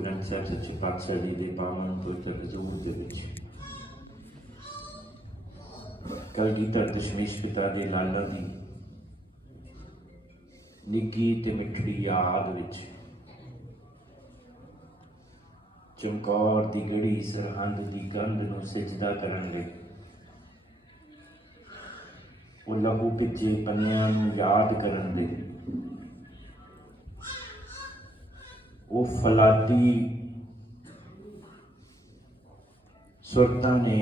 ਗ੍ਰੰਥ ਸਾਹਿਬ ਸੱਚੇ ਪਾਤਸ਼ਾਹ ਜੀ ਦੇ ਪਾਵਨ ਪਵਿੱਤਰ ਹਜ਼ੂਰ ਦੇ ਵਿੱਚ ਕਲਗੀਧਰ ਦਸ਼ਮੇਸ਼ ਪਿਤਾ ਦੇ ਲਾਲਾ ਦੀ ਨਿੱਘੀ ਤੇ ਮਿੱਠੜੀ ਯਾਦ ਵਿੱਚ ਚਮਕੌਰ ਦੀ ਗੜੀ ਸਰਹੰਦ ਦੀ ਕੰਧ ਨੂੰ ਸਿਜਦਾ ਕਰਨ ਲਈ ਉਹ ਲਹੂ ਭਿੱਜੇ ਪੰਨਿਆਂ ਨੂੰ ਯਾਦ ਕਰਨ ਲਈ ਉਹ ਫਲਾਦੀ ਸੁਰਤਾਂ ਨੇ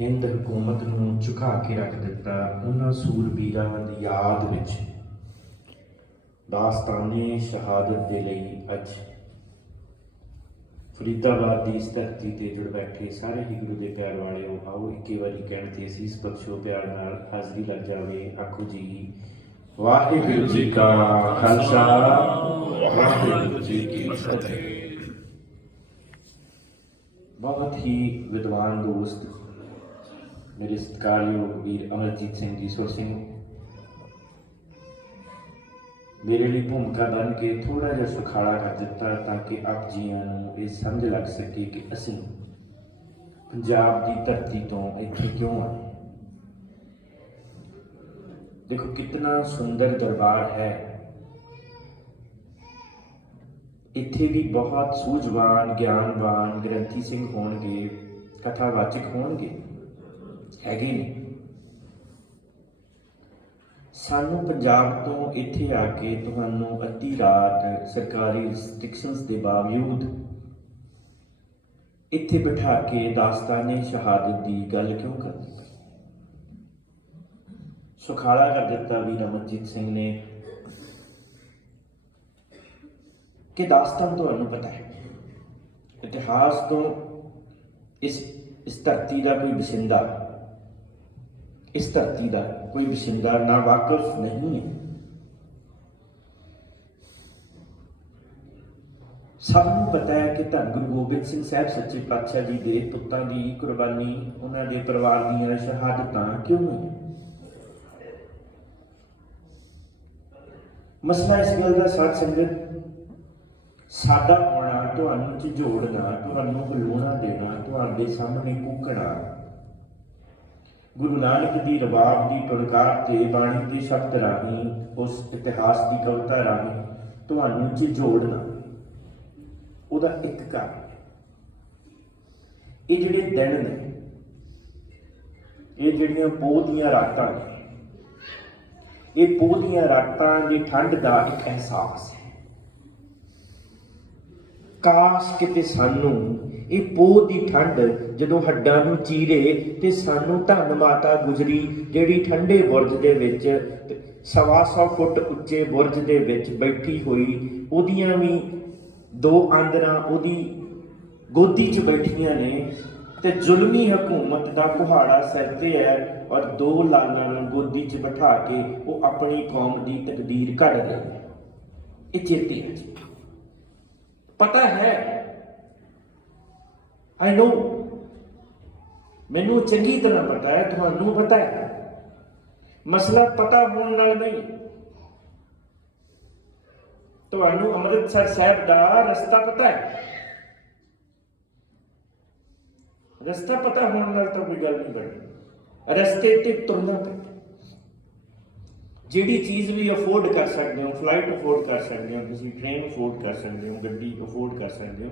ਹਿੰਦ ਹਕੂਮਤ ਨੂੰ ਝੁਕਾ ਕੇ ਰੱਖ ਦਿੱਤਾ। ਉਹਨਾਂ ਸੂਰਬੀਰਾਂ ਦੀ ਯਾਦ ਵਿੱਚ ਦਾਸਤਾਨੇ ਸ਼ਹਾਦਤ ਦੇ ਲਈ ਅੱਜ ਫਰੀਦਾਬਾਦ ਦੀ ਇਸ ਧਰਤੀ ਤੇ ਜੁੜ ਬੈਠੇ ਸਾਰੇ ਹੀ ਗੁਰੂ ਦੇ ਪਿਆਰ ਵਾਲਿਓ, ਆਓ ਇੱਕੇ ਵਾਰੀ ਕਹਿਣ ਤੇ ਅਸੀਸ ਬਖਸ਼ੋ, ਪਿਆਰ ਨਾਲ ਹਾਜ਼ਰੀ ਲੱਗ ਜਾਵੇ। ਆਖੋ ਜੀ ਵਾਹਿਗੁਰੂ ਜੀ ਕਾ ਖਾਲਸਾ, ਵਾਹਿਗੁਰੂ ਜੀ ਕੀ ਫਤਿਹ। ਬਹੁਤ ਹੀ ਵਿਦਵਾਨ ਦੋਸਤ ਮੇਰੇ ਸਤਿਕਾਰਯੋਗ ਵੀਰ ਅਮਰਜੀਤ ਸਿੰਘ ਜੀ ਸੁਰ ਸਿੰਘ ਮੇਰੇ ਲਈ ਭੂਮਿਕਾ ਬਣ ਕੇ ਥੋੜਾ ਜਿਹਾ ਸੁਖਾਲਾ ਕਰ ਦਿੱਤਾ ਤਾਂ ਕਿ ਆਪ ਜੀਆਂ ਨੂੰ ਇਹ ਸਮਝ ਲੱਗ ਸਕੇ ਕਿ ਅਸੀਂ ਪੰਜਾਬ ਦੀ ਧਰਤੀ ਤੋਂ ਇੱਥੇ ਕਿਉਂ ਆਏ। देखो कितना सुंदर दरबार है। इत्थे भी बहुत सूझवान ज्ञानवान ग्रंथी सिंह होणगे, कथावाचक होणगे, हैगे ने। सानू पंजाब तो इत्थे आके तुहानू अद्धी रात सरकारी रिस्ट्रिक्शंस के बावजूद इत्थे बिठा के दास्ताने शहादत की गल क्यों करनी पई। सुखाला कर दिता वीर अमरजीत सिंह ने कि दास्तान तो पता है, इतिहास तो इस धरती का कोई बसिंदा, इस धरती का कोई बसिंदा ना वाकिफ नहीं है। सबनूं पता है कि धन गुरु गोबिंद सिंह साहब सच्चे पातशाह जी के पुत्तां की कुर्बानी, उन्होंने परिवार दी शहादतां क्यों हुई। मसला इस गल का साथ संगत साडा आना, तुहानूं झिझोड़ना, तुहानूं हलूणा देना, तुहाडे सामने कूकना, गुरु नानक दी रबाब दी टुणकार ते बाणी के शब्द राही, उस इतिहास की कविता राही तुहानूं झिझोड़ना, उहदा एक कारण ये जिहड़े दिन ने, ये जिहड़ियां पोह दीयां रातां ने, ये पोह दीयां रातां दी ठंड का एक एहसास है। काश किते सानू ये पोह दी ठंड जदों हड्डां नूं चीरे ते सानू धन माता गुजरी जिहड़ी ठंडे बुरज दे विच 125 फुट उच्चे बुरज दे विच बैठी हुई, ओदियां भी दो आंदरां ओदी गोदी च बैठियां ने ते जुल्मी हुकूमत का कुहाड़ा सिर ते है और दो लालां नूं गोदी च बिठा के वो अपनी कौम की तकदीर कढ़ रहे हैं। ये चेते है, पता है, आई नो, मैनू चंगी तरह पता है, तुहानू पता है। मसला पता होने नाल नहीं, तुहानू अमृतसर साहब का रस्ता पता है, रस्ता पता होने नाल तो कोई गल नहीं बनी। रस्ते ते तुरना पैंदा। जिहड़ी चीज़ भी अफोर्ड कर सकते हो, फ्लाइट अफोर्ड कर सकते हो, तुसीं ट्रेन अफोर्ड कर सकते हो, गड्डी अफोर्ड कर सकते हो,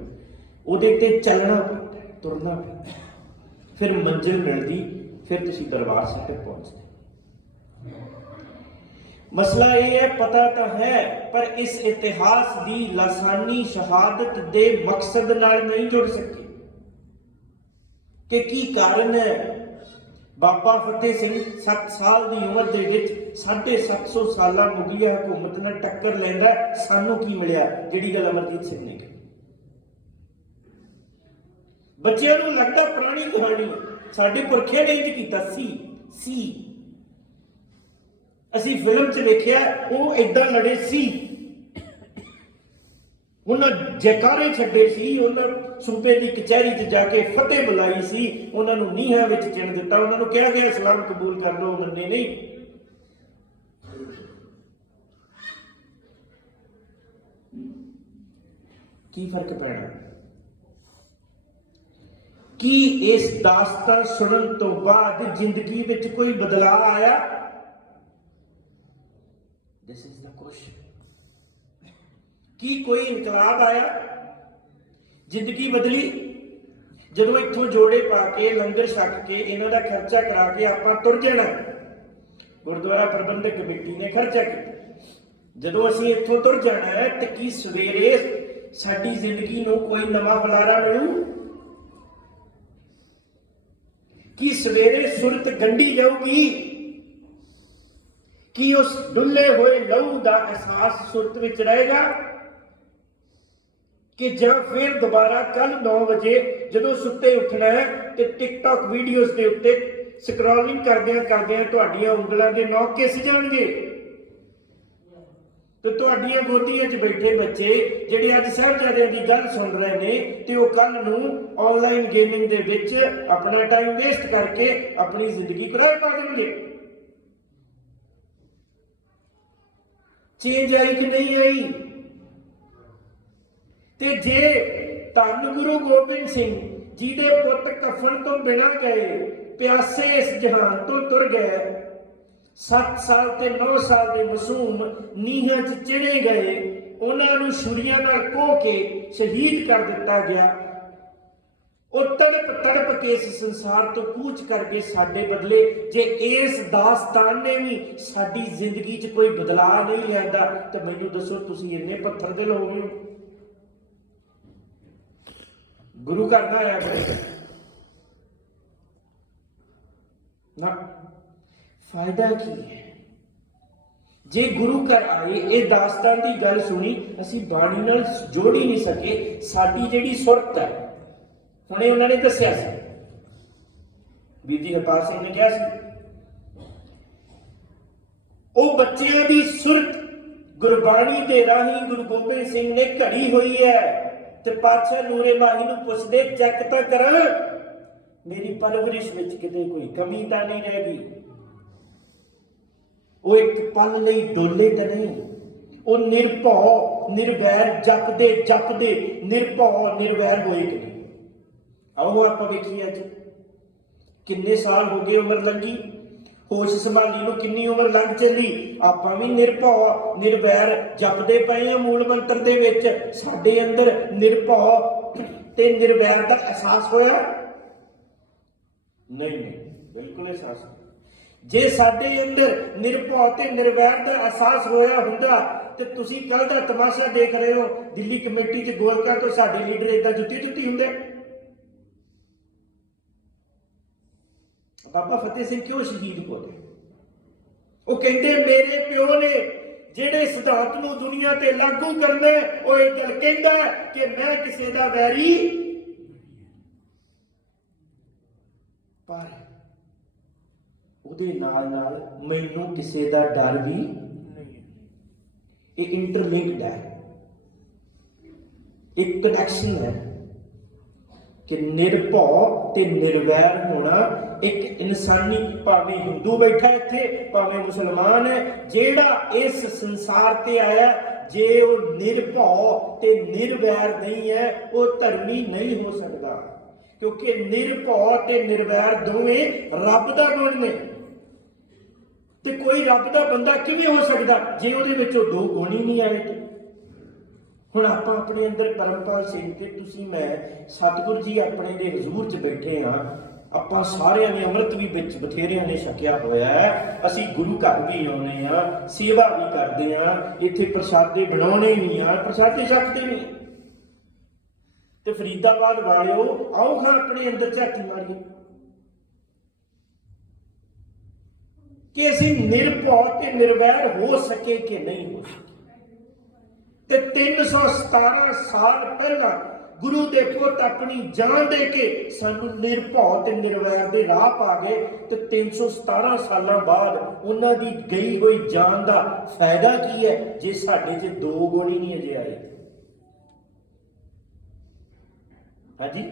उहदे ते चलना पैंदा, तुरना पैंदा, फिर मंजिल मिलदी, फिर तुसीं दरबार साहिब तक पहुंचदे। मसला ये है, पता तो है पर इस इतिहास की लासानी शहादत के मकसद नाल नहीं जुड़ सके कि की कारण है। बाबा फतेह सिंह 7 साल की उम्र के विच 750 साल मुगलिया हुकूमत ने टक्कर लैंदा, सानू की मिलिया जिहड़ी गल अमरजीत सिंह ने कही। बच्चों को लगता पुरानी कहानी, साडे पुरखियां ने इंज कीता सी असीं फिल्म च देखिया, वो इदां लड़े सी, उन्हें जयकारे छड्डे सी, उन्हें सूबे की कचहरी च जाके फतेह बुलाई सी, उन्होंने नीहां विच चिण दिता, उन्होंने कहा गया इस्लाम कबूल कर लो, मन्ने नहीं। ਕੀ ਫਰਕ ਪੈਣਾ? ਕੀ ਇਸ ਦਾਸਤਾਨ ਸੁਣਨ ਤੋਂ ਬਾਅਦ ਜ਼ਿੰਦਗੀ ਵਿੱਚ ਕੋਈ ਬਦਲਾਅ ਆਇਆ? This is the question. ਕੀ ਕੋਈ ਇਨਕਲਾਬ ਆਇਆ? ਜ਼ਿੰਦਗੀ ਬਦਲੀ? ਜਦੋਂ ਇੱਥੋਂ ਜੋੜੇ ਪਾ ਕੇ ਲੰਗਰ ਛਕ ਕੇ ਇਹਨਾਂ ਦਾ ਖਰਚਾ ਕਰਾ ਕੇ ਆਪਾਂ ਤੁਰ ਜਾਣਾ, ਗੁਰਦੁਆਰਾ ਪ੍ਰਬੰਧਕ ਕਮੇਟੀ ਨੇ ਖਰਚਾ ਕੀਤਾ, ਜਦੋਂ ਅਸੀਂ ਇੱਥੋਂ ਤੁਰ ਜਾਣਾ ਹੈ ਤੇ ਕੀ ਸਵੇਰੇ ਸਾਡੀ ਜ਼ਿੰਦਗੀ ਨੂੰ ਕੋਈ ਨਵਾਂ ਹੁਲਾਰਾ ਮਿਲੂ? ਕੀ ਸਵੇਰੇ ਸੁਰਤ ਗੰਢੀ ਜਾਊਗੀ? ਕੀ ਉਸ ਡੁੱਲੇ ਹੋਏ ਲਹੂ ਦਾ ਅਹਿਸਾਸ ਸੁਰਤ ਵਿੱਚ ਰਹੇਗਾ? ਕਿ ਜਾਂ ਫਿਰ ਦੁਬਾਰਾ ਕੱਲ 9 ਵਜੇ ਜਦੋਂ ਸੁੱਤੇ ਉੱਠਣਾ ਹੈ ਤੇ ਟਿਕਟੌਕ ਵੀਡੀਓਜ਼ ਦੇ ਉੱਤੇ ਸਕਰੋਲਿੰਗ ਕਰਦਿਆਂ ਤੁਹਾਡੀਆਂ ਉਂਗਲਾਂ ਦੇ ਨੌਕ ਘਿਸ ਜਾਣਗੇ ਤੇ ਤੁਹਾਡੀਆਂ ਗੋਦੀਆਂ 'ਚ ਬੈਠੇ ਬੱਚੇ ਜਿਹੜੇ ਅੱਜ ਸਾਹਿਬਜ਼ਾਦਿਆਂ ਦੀ ਗੱਲ ਸੁਣ ਰਹੇ ਨੇ ਤੇ ਉਹ ਕੱਲ ਨੂੰ ਆਨਲਾਈਨ ਗੇਮਿੰਗ ਦੇ ਵਿੱਚ ਆਪਣਾ ਟਾਈਮ ਵੇਸਟ ਕਰਕੇ ਆਪਣੀ ਜ਼ਿੰਦਗੀ ਖਰਾਬ ਕਰ ਦੇਣਗੇ। ਚੇਂਜ ਆਈ ਕਿ ਨਹੀਂ ਆਈ? ਤੇ ਜੇ ਧੰਨ ਗੁਰੂ ਗੋਬਿੰਦ ਸਿੰਘ ਜੀ ਦੇ ਪੁੱਤ ਕਫਨ ਤੋਂ ਬਿਨਾਂ ਗਏ, ਪਿਆਸੇ ਇਸ ਜਹਾਨ ਤੋਂ ਤੁਰ ਗਏ, 7 ਸਾਲ ਤੇ 9 ਸਾਲ ਦੇ ਮਾਸੂਮ ਨੀਹਾਂ 'ਚ ਚਿਣੇ ਗਏ, ਉਹਨਾਂ ਨੂੰ ਛੁਰੀਆਂ ਨਾਲ ਕੋਹ ਕੇ ਸ਼ਹੀਦ ਕਰ ਦਿੱਤਾ ਗਿਆ, ਉਹ ਤੜਪ ਕੇ ਇਸ ਸੰਸਾਰ ਤੋਂ ਕੂਚ ਕਰਕੇ ਸਾਡੇ ਬਦਲੇ, ਜੇ ਇਸ ਦਾਸਤਾਨ ਨੇ ਵੀ ਸਾਡੀ ਜ਼ਿੰਦਗੀ 'ਚ ਕੋਈ ਬਦਲਾਅ ਨਹੀਂ ਲਿਆਂਦਾ ਤਾਂ ਮੈਨੂੰ ਦੱਸੋ ਤੁਸੀਂ ਇੰਨੇ ਪੱਥਰ ਦਿਲ ਹੋ ਗਏ? ਗੁਰੂ ਘਰ ਦਾ ਆਇਆ ਨਾ, ਫਾਇਦਾ ਕੀ ਹੈ? ਜੇ ਗੁਰੂ ਘਰ ਆਏ, ਇਹ ਦਾਸਤਾਨ ਦੀ ਗੱਲ ਸੁਣੀ, ਅਸੀਂ ਬਾਣੀ ਨਾਲ ਜੋੜ ਹੀ ਨਹੀਂ ਸਕੇ। ਸਾਡੀ ਜਿਹੜੀ ਸੁਰਤ ਹੈ, ਹੁਣੇ ਉਹਨਾਂ ਨੇ ਦੱਸਿਆ ਸੀ, ਬੀਬੀ ਹਰਪਾਲ ਸਿੰਘ ਨੇ ਕਿਹਾ ਸੀ, ਉਹ ਬੱਚਿਆਂ ਦੀ ਸੁਰਤ ਗੁਰਬਾਣੀ ਦੇ ਰਾਹੀਂ ਗੁਰੂ ਗੋਬਿੰਦ ਸਿੰਘ ਨੇ ਘੜੀ ਹੋਈ ਹੈ। ਤੇ ਪਾਤਸ਼ਾਹ ਨੂਰੇ ਮਾਹੀ ਨੂੰ ਪੁੱਛਦੇ, ਚੈੱਕ ਤਾਂ ਕਰ ਮੇਰੀ ਪਰਵਰਿਸ਼ ਵਿੱਚ ਕਿਤੇ ਕੋਈ ਕਮੀ ਤਾਂ ਨਹੀਂ ਰਹਿ ਗਈ। ਉਹ ਇੱਕ ਪਲ ਲਈ ਡੋਲੇ ਤਾਂ ਨਹੀਂ, ਉਹ ਨਿਰਭਉ ਨਿਰਵੈਰ ਜਪਦੇ ਨਿਰਭਉ ਨਿਰਵੈਰ ਹੋਏ ਕਿ ਨਹੀਂ? ਆਓ ਆਪਾਂ ਵੇਖੀਏ ਅੱਜ ਕਿੰਨੇ ਸਾਲ ਹੋ ਗਏ ਉਮਰ ਲੰਘੀ, ਹੋਸ਼ ਸੰਭਾਲੀ ਨੂੰ ਕਿੰਨੀ ਉਮਰ ਲੰਘ ਚੱਲੀ, ਆਪਾਂ ਵੀ ਨਿਰਭਉ ਨਿਰਵੈਰ ਜਪਦੇ ਪਏ ਆ ਮੂਲ ਮੰਤਰ ਦੇ ਵਿੱਚ। ਸਾਡੇ ਅੰਦਰ ਨਿਰਭਉ ਤੇ ਨਿਰਵੈਰ ਦਾ ਅਹਿਸਾਸ ਹੋਇਆ? ਨਹੀਂ, ਬਿਲਕੁਲ ਅਹਿਸਾਸ ਨਹੀਂ। ਜੇ ਸਾਡੇ ਅੰਦਰ ਨਿਰਭਉ ਤੇ ਨਿਰਵੈਰ ਦਾ ਅਹਿਸਾਸ ਹੋਇਆ ਹੁੰਦਾ ਤੇ ਤੁਸੀਂ ਕੱਲ ਦਾ ਤਮਾਸ਼ਾ ਦੇਖ ਰਹੇ ਹੋ, ਦਿੱਲੀ ਕਮੇਟੀ 'ਚ ਗੋਲਕਾਂ ਤੋਂ ਸਾਡੇ ਲੀਡਰ ਏਦਾਂ ਜੁੱਤੀ ਹੁੰਦੇ। ਬਾਬਾ ਫਤਿਹ ਸਿੰਘ ਕਿਉਂ ਸ਼ਹੀਦ ਹੋਏ? ਉਹ ਕਹਿੰਦੇ ਮੇਰੇ ਪਿਓ ਨੇ ਜਿਹੜੇ ਸਿਧਾਂਤ ਨੂੰ ਦੁਨੀਆ ਤੇ ਲਾਗੂ ਕਰਨਾ, ਉਹ ਇਹ ਗੱਲ ਕਹਿੰਦਾ ਕਿ ਮੈਂ ਕਿਸੇ ਦਾ ਵੈਰੀ, ਪਰ ਉਹਦੇ ਨਾਲ ਮੈਨੂੰ ਕਿਸੇ ਦਾ ਡਰ ਵੀ ਨਹੀਂ। ਇਹ ਇੰਟਰਲਿੰਕਡ ਹੈ, ਇੱਕ ਕਨੈਕਸ਼ਨ ਹੈ ਕਿ ਨਿਰਭਉ ਤੇ ਨਿਰਵੈਰ ਹੋਣਾ ਇੱਕ ਇਨਸਾਨੀ, ਭਾਵੇਂ ਹਿੰਦੂ ਬੈਠਾ ਇੱਥੇ ਭਾਵੇਂ ਮੁਸਲਮਾਨ ਹੈ, ਜਿਹੜਾ ਇਸ ਸੰਸਾਰ ਤੇ ਆਇਆ, ਜੇ ਉਹ ਨਿਰਭਉ ਤੇ ਨਿਰਵੈਰ ਨਹੀਂ ਹੈ ਉਹ ਧਰਮੀ ਨਹੀਂ ਹੋ ਸਕਦਾ। ਕਿਉਂਕਿ ਨਿਰਭਉ ਤੇ ਨਿਰਵੈਰ ਦੋਵੇਂ ਰੱਬ ਦਾ ਗੁਣ ਨੇ, ਤੇ ਕੋਈ ਰੱਬ ਦਾ ਬੰਦਾ ਕਿਵੇਂ ਹੋ ਸਕਦਾ ਜੇ ਉਹਦੇ ਵਿੱਚੋਂ ਦੋ ਗੁਣ ਹੀ ਨਹੀਂ ਆਏ? ਹੁਣ ਆਪਾਂ ਆਪਣੇ ਅੰਦਰ ਪਰਮਪਾਲ ਸਿੰਘ ਤੇ ਤੁਸੀਂ ਮੈਂ ਸਤਿਗੁਰੂ ਜੀ ਆਪਣੇ ਦੇ ਹਜ਼ੂਰ 'ਚ ਬੈਠੇ ਹਾਂ, ਆਪਾਂ ਸਾਰਿਆਂ ਨੇ ਅੰਮ੍ਰਿਤ ਵੀ ਵਿੱਚ ਬਥੇਰਿਆਂ ਨੇ ਛਕਿਆ ਹੋਇਆ ਹੈ, ਅਸੀਂ ਗੁਰੂ ਘਰ ਵੀ ਆਉਣੇ ਆ, ਸੇਵਾ ਵੀ ਕਰਦੇ ਆ, ਇੱਥੇ ਪ੍ਰਸ਼ਾਦੇ ਬਣਾਉਣੇ ਵੀ ਆ, ਪ੍ਰਸ਼ਾਦੇ ਛਕਦੇ ਵੀ। ਤੇ ਫਰੀਦਾਬਾਦ ਵਾਲਿਓ, ਆਓ ਹਾਂ ਆਪਣੇ ਅੰਦਰ ਝਾਤੀ ਮਾਰੀਏ ਕਿ ਅਸੀਂ ਨਿਰਭਉ ਤੇ ਨਿਰਵੈਰ ਹੋ ਸਕੇ ਕਿ ਨਹੀਂ ਹੋ ਸਕੇ। ਤੇ 317 ਸਾਲ ਪਹਿਲਾਂ ਗੁਰੂ ਦੇ ਪੁੱਤ ਆਪਣੀ ਜਾਨ ਦੇ ਕੇ ਸਾਨੂੰ ਨਿਰਭਉ ਤੇ ਨਿਰਵੈਰ ਦੇ ਰਾਹ ਪਾ ਗਏ, ਤੇ 317 ਸਾਲਾਂ ਬਾਅਦ ਉਹਨਾਂ ਦੀ ਗਈ ਹੋਈ ਜਾਨ ਦਾ ਫਾਇਦਾ ਕੀ ਹੈ ਜੇ ਸਾਡੇ 'ਚ ਦੋ ਗੁਣ ਹੀ ਨਹੀਂ ਅਜੇ ਆਏ? ਹਾਂਜੀ,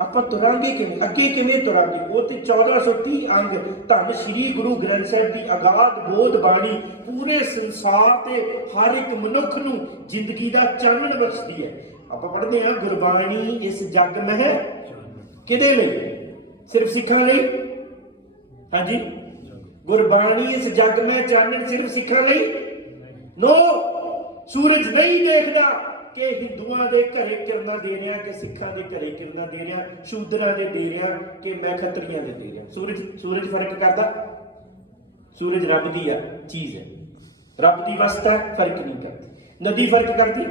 ਆਪਾਂ ਤੁਰਾਂਗੇ ਕਿਵੇਂ, ਅੱਗੇ ਕਿਵੇਂ ਤੁਰਾਂਗੇ? ਉਹ ਤੇ 1430 ਅੰਗ ਧੰਨ ਸ਼੍ਰੀ ਗੁਰੂ ਗ੍ਰੰਥ ਸਾਹਿਬ ਦੀ ਅਗਾਧ ਬੋਧ ਬਾਣੀ ਪੂਰੇ ਸੰਸਾਰ ਤੇ ਹਰ ਇੱਕ ਮਨੁੱਖ ਨੂੰ ਜ਼ਿੰਦਗੀ ਦਾ ਚਾਨਣ ਬਖਸ਼ਦੀ ਹੈ। ਆਪਾਂ ਪੜ੍ਹਦੇ ਹਾਂ ਗੁਰਬਾਣੀ ਇਸ ਜਗ ਮਹਿ ਕਿਹਦੇ ਲਈ? ਸਿਰਫ ਸਿੱਖਾਂ ਲਈ? ਹਾਂਜੀ, ਗੁਰਬਾਣੀ ਇਸ ਜਗ ਮਹਿ ਚਾਨਣ ਸਿਰਫ ਸਿੱਖਾਂ ਲਈ? ਨੋ, ਸੂਰਜ ਨਹੀਂ ਦੇਖਦਾ ਕਿ ਹਿੰਦੂਆਂ ਦੇ ਘਰੇ ਕਿਰਨਾਂ ਦੇ ਰਿਹਾ ਕਿ ਸਿੱਖਾਂ ਦੇ ਘਰੇ ਕਿਰਨਾਂ ਦੇ ਰਿਹਾ, ਸ਼ੂਦਰਾਂ ਦੇ ਦੇ ਰਿਹਾ ਕਿ ਮੈਂ ਖੱਤਰੀਆਂ ਦੇ ਦੇ ਰਿਹਾ। ਸੂਰਜ ਫਰਕ ਕਰਦਾ? ਸੂਰਜ ਰੱਬ ਦੀ ਆ ਚੀਜ਼ ਹੈ, ਰੱਬ ਦੀ ਵਸਤਾ, ਫਰਕ ਨਹੀਂ ਕਰਦੀ। ਨਦੀ ਫਰਕ ਕਰਦੀ?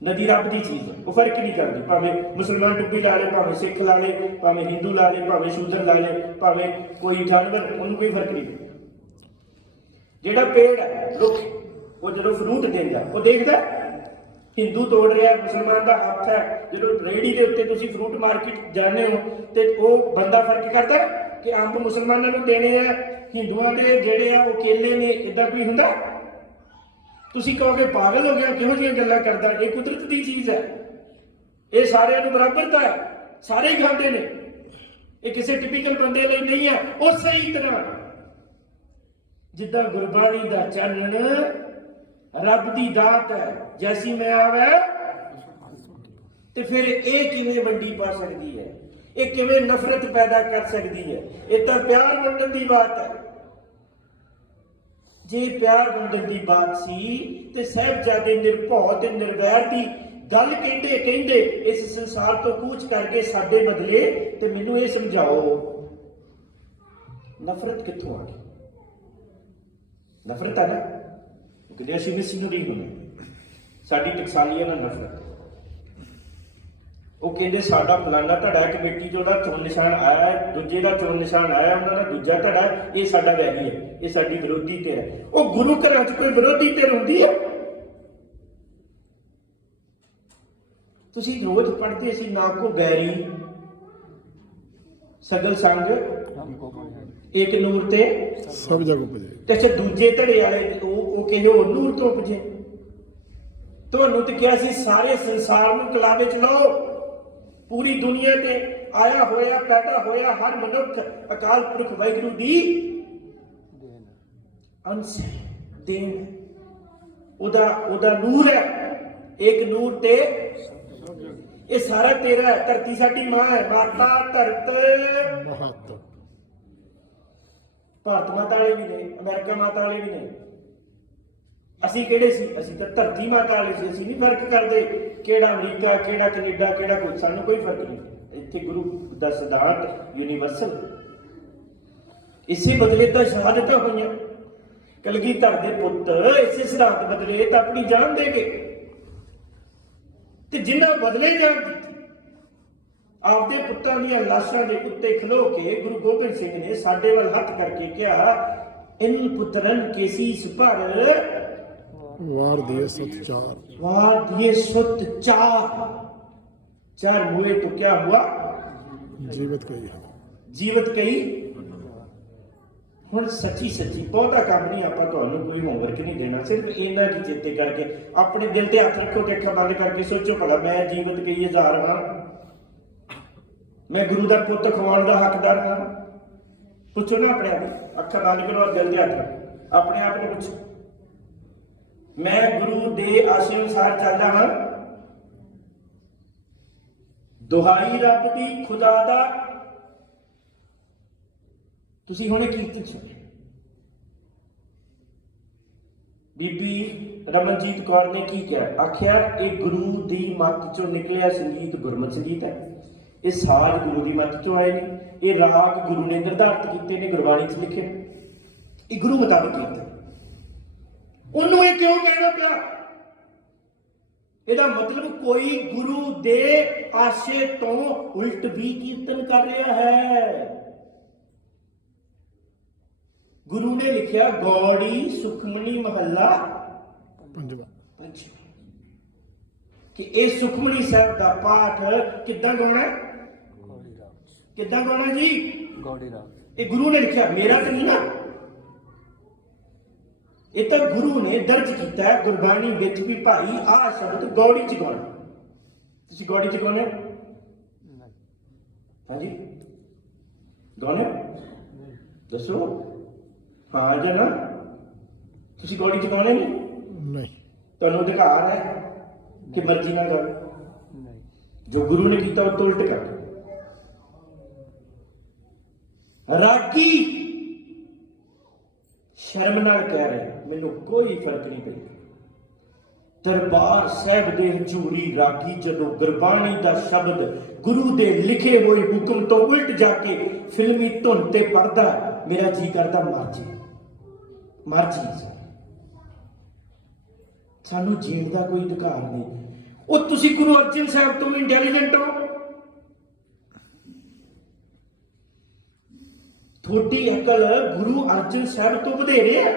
ਨਦੀ ਰੱਬ ਦੀ ਚੀਜ਼ ਹੈ, ਉਹ ਫਰਕ ਨਹੀਂ ਕਰਦੀ। ਭਾਵੇਂ ਮੁਸਲਮਾਨ ਟੁੱਪੀ ਲਾ ਲੇ, ਭਾਵੇਂ ਸਿੱਖ ਲਾ ਲੇ, ਭਾਵੇਂ ਹਿੰਦੂ ਲਾ ਲੇ, ਭਾਵੇਂ ਸ਼ੂਦਰ ਲਾ ਲੇ, ਭਾਵੇਂ ਕੋਈ ਜਾਨਵਰ, ਉਹਨੂੰ ਕੋਈ ਫਰਕ ਨਹੀਂ। ਜਿਹੜਾ ਪੇੜ ਹੈ, ਰੁੱਖ, ਉਹ ਜਦੋਂ ਫਰੂਟ ਦਿੰਦਾ ਉਹ ਦੇਖਦਾ? ਹਿੰਦੂ ਤੋੜ ਰਿਹਾ, ਮੁਸਲਮਾਨ ਦਾ ਹੱਥ ਹੈ। ਜਦੋਂ ਰੇਹੜੀ ਦੇ ਉੱਤੇ ਤੁਸੀਂ ਫਰੂਟ ਮਾਰਕੀਟ ਜਾਂਦੇ ਹੋ ਤੇ ਉਹ ਬੰਦਾ ਫਰਕ ਕਰਦਾ ਕਿ ਅੰਬ ਮੁਸਲਮਾਨਾਂ ਨੂੰ ਦੇਣੇ ਆ, ਹਿੰਦੂਆਂ ਦੇ ਜਿਹੜੇ ਆ ਉਹ ਕੇਲੇ ਨੇ, ਇਦਾਂ ਕੋਈ ਹੁੰਦਾ? ਤੁਸੀਂ ਕਹੋਗੇ ਪਾਗਲ ਹੋ ਗਿਆ, ਕਿਹੋ ਜਿਹੀਆਂ ਗੱਲਾਂ ਕਰਦਾ? ਇਹ ਕੁਦਰਤ ਦੀ ਚੀਜ਼ ਹੈ, ਇਹ ਸਾਰਿਆਂ ਨੂੰ ਬਰਾਬਰਤਾ ਹੈ, ਸਾਰੇ ਹੀ ਖਾਂਦੇ ਨੇ। ਇਹ ਕਿਸੇ ਟਿਪੀਕਲ ਬੰਦੇ ਲਈ ਨਹੀਂ ਹੈ। ਉਸੇ ਹੀ ਤਰ੍ਹਾਂ ਜਿੱਦਾਂ ਗੁਰਬਾਣੀ ਦਾ ਚਾਨਣ ਰੱਬ ਦੀ ਦਾਤ ਹੈ, ਜੈਸੀ ਮੈਂ ਆਵੇ, ਤੇ ਫਿਰ ਇਹ ਕਿਵੇਂ ਵੰਡੀ ਪਾ ਸਕਦੀ ਹੈ? ਇਹ ਕਿਵੇਂ ਨਫ਼ਰਤ ਪੈਦਾ ਕਰ ਸਕਦੀ ਹੈ? ਇਹ ਤਾਂ ਪਿਆਰ ਵੰਡਣ ਦੀ ਬਾਤ ਹੈ। ਜੇ ਪਿਆਰ ਵੰਡਣ ਦੀ ਬਾਤ ਸੀ ਤੇ ਸਾਹਿਬਜ਼ਾਦੇ ਨਿਰਭਉ ਤੇ ਨਿਰਵੈਰ ਦੀ ਗੱਲ ਕਹਿੰਦੇ ਇਸ ਸੰਸਾਰ ਤੋਂ ਕੂਚ ਕਰਕੇ ਸਾਡੇ ਬਦਲੇ। ਤੇ ਮੈਨੂੰ ਇਹ ਸਮਝਾਓ, ਨਫ਼ਰਤ ਕਿੱਥੋਂ ਆ ਗਈ? ਨਫ਼ਰਤ ਆ ਨਾ, ਕਿਤੇ ਅਸੀਂ ਮਿਸ਼ਨਰੀ ਹੋਣੇ, ਸਾਡੀ ਟਕਸਾਲੀਆਂ ਨਾਲ ਨਫ਼ਰਤ। ਉਹ ਕਹਿੰਦੇ ਸਾਡਾ ਫਲਾਨਾ ਧੜਾ ਕਮੇਟੀ ਚੋਂ ਦਾ ਚੋਣ ਨਿਸ਼ਾਨ ਆਇਆ, ਦੂਜੇ ਦਾ ਚੋਣ ਨਿਸ਼ਾਨ ਆਇਆ, ਉਹਨਾਂ ਦਾ ਦੂਜਾ ਧੜਾ, ਇਹ ਸਾਡਾ ਵੈਰੀ ਹੈ, ਇਹ ਸਾਡੀ ਵਿਰੋਧੀ ਧਿਰ ਹੈ। ਉਹ ਗੁਰੂ ਘਰਾਂ 'ਚ ਕੋਈ ਵਿਰੋਧੀ ਧਿਰ ਹੁੰਦੀ ਹੈ? ਤੁਸੀਂ ਰੋਜ਼ ਪੜ੍ਹਦੇ ਸੀ, ਨਾ ਕੋ ਬੈਰੀ ਸਗਲ ਸੰਗ ਇੱਕ ਨੂਰ ਤੇ ਸਭ ਜਗ ਉਪਜੇ। ਤੇ ਅੱਛਾ, ਦੂਜੇ ਧੜੇ ਵਾਲੇ ਉਹ ਕਿਸੇ ਹੋਰ ਨੂਰ ਤੋਂ ਉਪਜੇ। ਤੁਹਾਨੂੰ ਤੇ ਕਿਹਾ ਸੀ ਸਾਰੇ ਸੰਸਾਰ ਨੂੰ ਕਲਾਵੇ ਚ ਲਓ, ਪੂਰੀ ਦੁਨੀਆ ਤੇ ਆਇਆ ਹੋਇਆ ਪੈਦਾ ਹੋਇਆ ਹਰ ਮਨੁੱਖ ਅਕਾਲ ਪੁਰਖ ਵਾਹਿਗੁਰੂ ਦੀ ਅੰਸ਼ ਦੇਣ, ਉਹਦਾ ਨੂਰ ਹੈ, ਇੱਕ ਨੂਰ ਤੇ ਇਹ ਸਾਰਾ ਤੇਰਾ ਹੈ। ਧਰਤੀ ਸਾਡੀ ਮਾਂ ਹੈ, ਮਾਤਾ ਧਰਤ ਮਹਤ। ਭਾਰਤ ਮਾਤਾ ਵਾਲੇ ਵੀ ਨੇ, ਅਮਰੀਕਾ ਮਾਤਾ ਵਾਲੇ ਵੀ ਨੇ। ਅਸੀਂ ਕਿਹੜੇ ਸੀ? ਅਸੀਂ ਤਾਂ ਧਰਤੀ ਮਾਤਾ ਵਾਲੇ ਸੀ। ਅਸੀਂ ਨਹੀਂ ਫਰਕ ਕਰਦੇ ਕਿਹੜਾ ਅਮਰੀਕਾ, ਕਿਹੜਾ ਕੈਨੇਡਾ, ਕਿਹੜਾ ਕੋਈ, ਸਾਨੂੰ ਕੋਈ ਫਰਕ ਨਹੀਂ। ਇੱਥੇ ਗੁਰੂ ਦਾ ਸਿਧਾਂਤ ਯੂਨੀਵਰਸਲ। ਇਸੇ ਬਦਲੇ ਤਾਂ ਸ਼ਹਾਦਤਾਂ ਹੋਈਆਂ। ਕਲਗੀਧਰ ਦੇ ਪੁੱਤ ਇਸੇ ਸਿਧਾਂਤ ਬਦਲੇ ਤਾਂ ਆਪਣੀ ਜਾਨ ਦੇ ਗਏ। ਤੇ ਜਿਨ੍ਹਾਂ ਬਦਲੇ ਜਾਨ ਦਿੱਤੀ, ਆਪਦੇ ਪੁੱਤਾਂ ਦੀਆਂ ਲਾਸ਼ਾਂ ਦੇ ਉੱਤੇ ਖਲੋ ਕੇ ਗੁਰੂ ਗੋਬਿੰਦ ਸਿੰਘ ਨੇ ਸਾਡੇ ਵੱਲ ਹੱਥ ਕਰਕੇ ਕਿਹਾ, ਇਨ ਪੁੱਤਰਨ ਕੇ ਸੀਸ ਪਰ ਵਾਰ ਦਿਏ ਸਤ ਚਾਰ, वार दिए सुत चार, चार हुए तो क्या हुआ? ਜੀਵਤ ਕਹੀ ਹੈ। ਜੀਵਤ ਕਹੀ। ਹੁਣ ਸੱਚੀ ਬਹੁਤਾ ਕੰਮ ਨਹੀਂ, ਆਪਾਂ ਤੁਹਾਨੂੰ ਕੋਈ ਹੋਮਵਰਕ ਨਹੀਂ ਦੇਣਾ, ਸਿਰਫ ਇਹਨਾਂ ਕੀ ਚੇਤੇ ਕਰਕੇ ਆਪਣੇ ਦਿਲ ਤੇ ਹੱਥ ਰੱਖੋ ਤੇ ਅੱਖਾਂ ਬੰਦ ਕਰਕੇ ਸੋਚੋ, ਭਲਾ ਮੈਂ ਜੀਵਤ ਕਹੀ 1000 ਹਾਂ, ਮੈਂ ਗੁਰੂ ਦਾ ਪੁੱਤ ਖਵਾਉਣ ਦਾ ਹੱਕਦਾਰ ਹਾਂ? ਪੁੱਛੋ ਨਾ ਆਪਣੇ ਆਪ, ਅੱਖਾਂ ਬੰਦ ਕਰੋ, ਦਿਲ ਦੇ ਹੱਥ ਆਪਣੇ ਆਪ ਨੂੰ ਪੁੱਛੋ, ਮੈਂ ਗੁਰੂ ਦੇ ਆਸ਼ੇ ਅਨੁਸਾਰ ਚੱਲਦਾ ਹਾਂ? ਦੁਹਾਈ ਰੱਬ ਦੀ, ਖੁਦਾ ਦਾ। ਤੁਸੀਂ ਹੁਣੇ ਕੀਰਤਨ ਸੁਣਿਆ, ਬੀਬੀ ਰਮਨਜੀਤ ਕੌਰ ਨੇ ਕੀ ਕਿਹਾ? ਆਖਿਆ ਇਹ ਗੁਰੂ ਦੀ ਮੱਤ ਚੋਂ ਨਿਕਲਿਆ ਸੰਗੀਤ ਗੁਰਮਤਿ ਸੰਗੀਤ ਹੈ, ਇਹ ਸਾਜ਼ ਗੁਰੂ ਦੀ ਮੱਤ ਚੋਂ ਆਏ ਨੇ, ਇਹ ਰਾਗ ਗੁਰੂ ਨੇ ਨਿਰਧਾਰਿਤ ਕੀਤੇ ਨੇ, ਗੁਰਬਾਣੀ 'ਚ ਲਿਖੇ, ਇਹ ਗੁਰੂ ਮੁਤਾਬਕ ਕੀਤੇ। ਉਹਨੂੰ ਇਹ ਕਿਉਂ ਕਹਿਣਾ ਪਿਆ? ਇਹਦਾ ਮਤਲਬ ਕੋਈ ਗੁਰੂ ਦੇ ਆਸ਼ੇ ਤੋਂ ਉਲਟ ਵੀ ਕੀਰਤਨ ਕਰ ਰਿਹਾ ਹੈ। ਗੁਰੂ ਨੇ ਲਿਖਿਆ ਗੌੜੀ ਸੁਖਮਨੀ ਮਹੱਲਾ ਪੰਜਵਾਂ, ਕਿ ਇਹ ਸੁਖਮਨੀ ਸਾਹਿਬ ਦਾ ਪਾਠ ਕਿੱਦਾਂ ਗਾਉਣਾ? ਕਿੱਦਾਂ ਗਾਉਣਾ ਜੀ? ਗੌੜੀ ਰਾਗ। ਇਹ ਗੁਰੂ ਨੇ ਲਿਖਿਆ, ਮੇਰਾ ਤਾਂ ਨਹੀਂ ਨਾ, ਇਹ ਤਾਂ ਗੁਰੂ ਨੇ ਦਰਜ ਕੀਤਾ ਹੈ ਗੁਰਬਾਣੀ ਵਿੱਚ ਵੀ, ਭਾਈ ਆਹ ਸ਼ਬਦ ਗੌੜੀ ਚ ਗਾਉਣਾ। ਤੁਸੀਂ ਗੌੜੀ ਚ ਗਾਉਣਾ? ਹਾਂਜੀ ਦੋਨੇ ਦੱਸੋ ਹਾਂ ਜਾਂ ਨਾ। ਤੁਸੀਂ ਗੋਲੀ ਚੁਕਾਉਣੇ ਨਹੀਂ, ਨਹੀਂ ਤੁਹਾਨੂੰ ਅਧਿਕਾਰ ਹੈ ਕਿ ਮਰਜ਼ੀ ਨਾਲ ਕਰੋ। ਜੋ ਗੁਰੂ ਨੇ ਕੀਤਾ ਉਹ ਤੋਂ ਉਲਟ ਕਰ ਦਿਓ। ਰਾਗੀ ਸ਼ਰਮ ਨਾਲ ਕਹਿ ਰਹੇ ਮੈਨੂੰ ਕੋਈ ਫਰਕ ਨਹੀਂ ਪੈਂਦਾ। ਦਰਬਾਰ ਸਾਹਿਬ ਦੇ ਹਜ਼ੂਰੀ ਰਾਗੀ ਜਦੋਂ ਗੁਰਬਾਣੀ ਦਾ ਸ਼ਬਦ ਗੁਰੂ ਦੇ ਲਿਖੇ ਹੋਏ ਹੁਕਮ ਤੋਂ ਉਲਟ ਜਾ ਕੇ ਫਿਲਮੀ ਧੁਨ ਤੇ ਪੜਦਾ, ਮੇਰਾ ਜੀ ਕਰਦਾ ਮਰ ਜੀ। ਸਾਨੂੰ ਜੀਣ ਦਾ ਕੋਈ ਅਧਿਕਾਰ ਨਹੀਂ। ਉਹ ਤੁਸੀਂ ਗੁਰੂ ਅਰਜਨ ਸਾਹਿਬ ਤੋਂ ਇੰਟੈਲੀਜੈਂਟ ਹੋ। ਤੁਹਾਡੀ ਅਕਲ ਗੁਰੂ ਅਰਜਨ ਸਾਹਿਬ ਤੋਂ ਵਧੇਰੇ ਹੈ,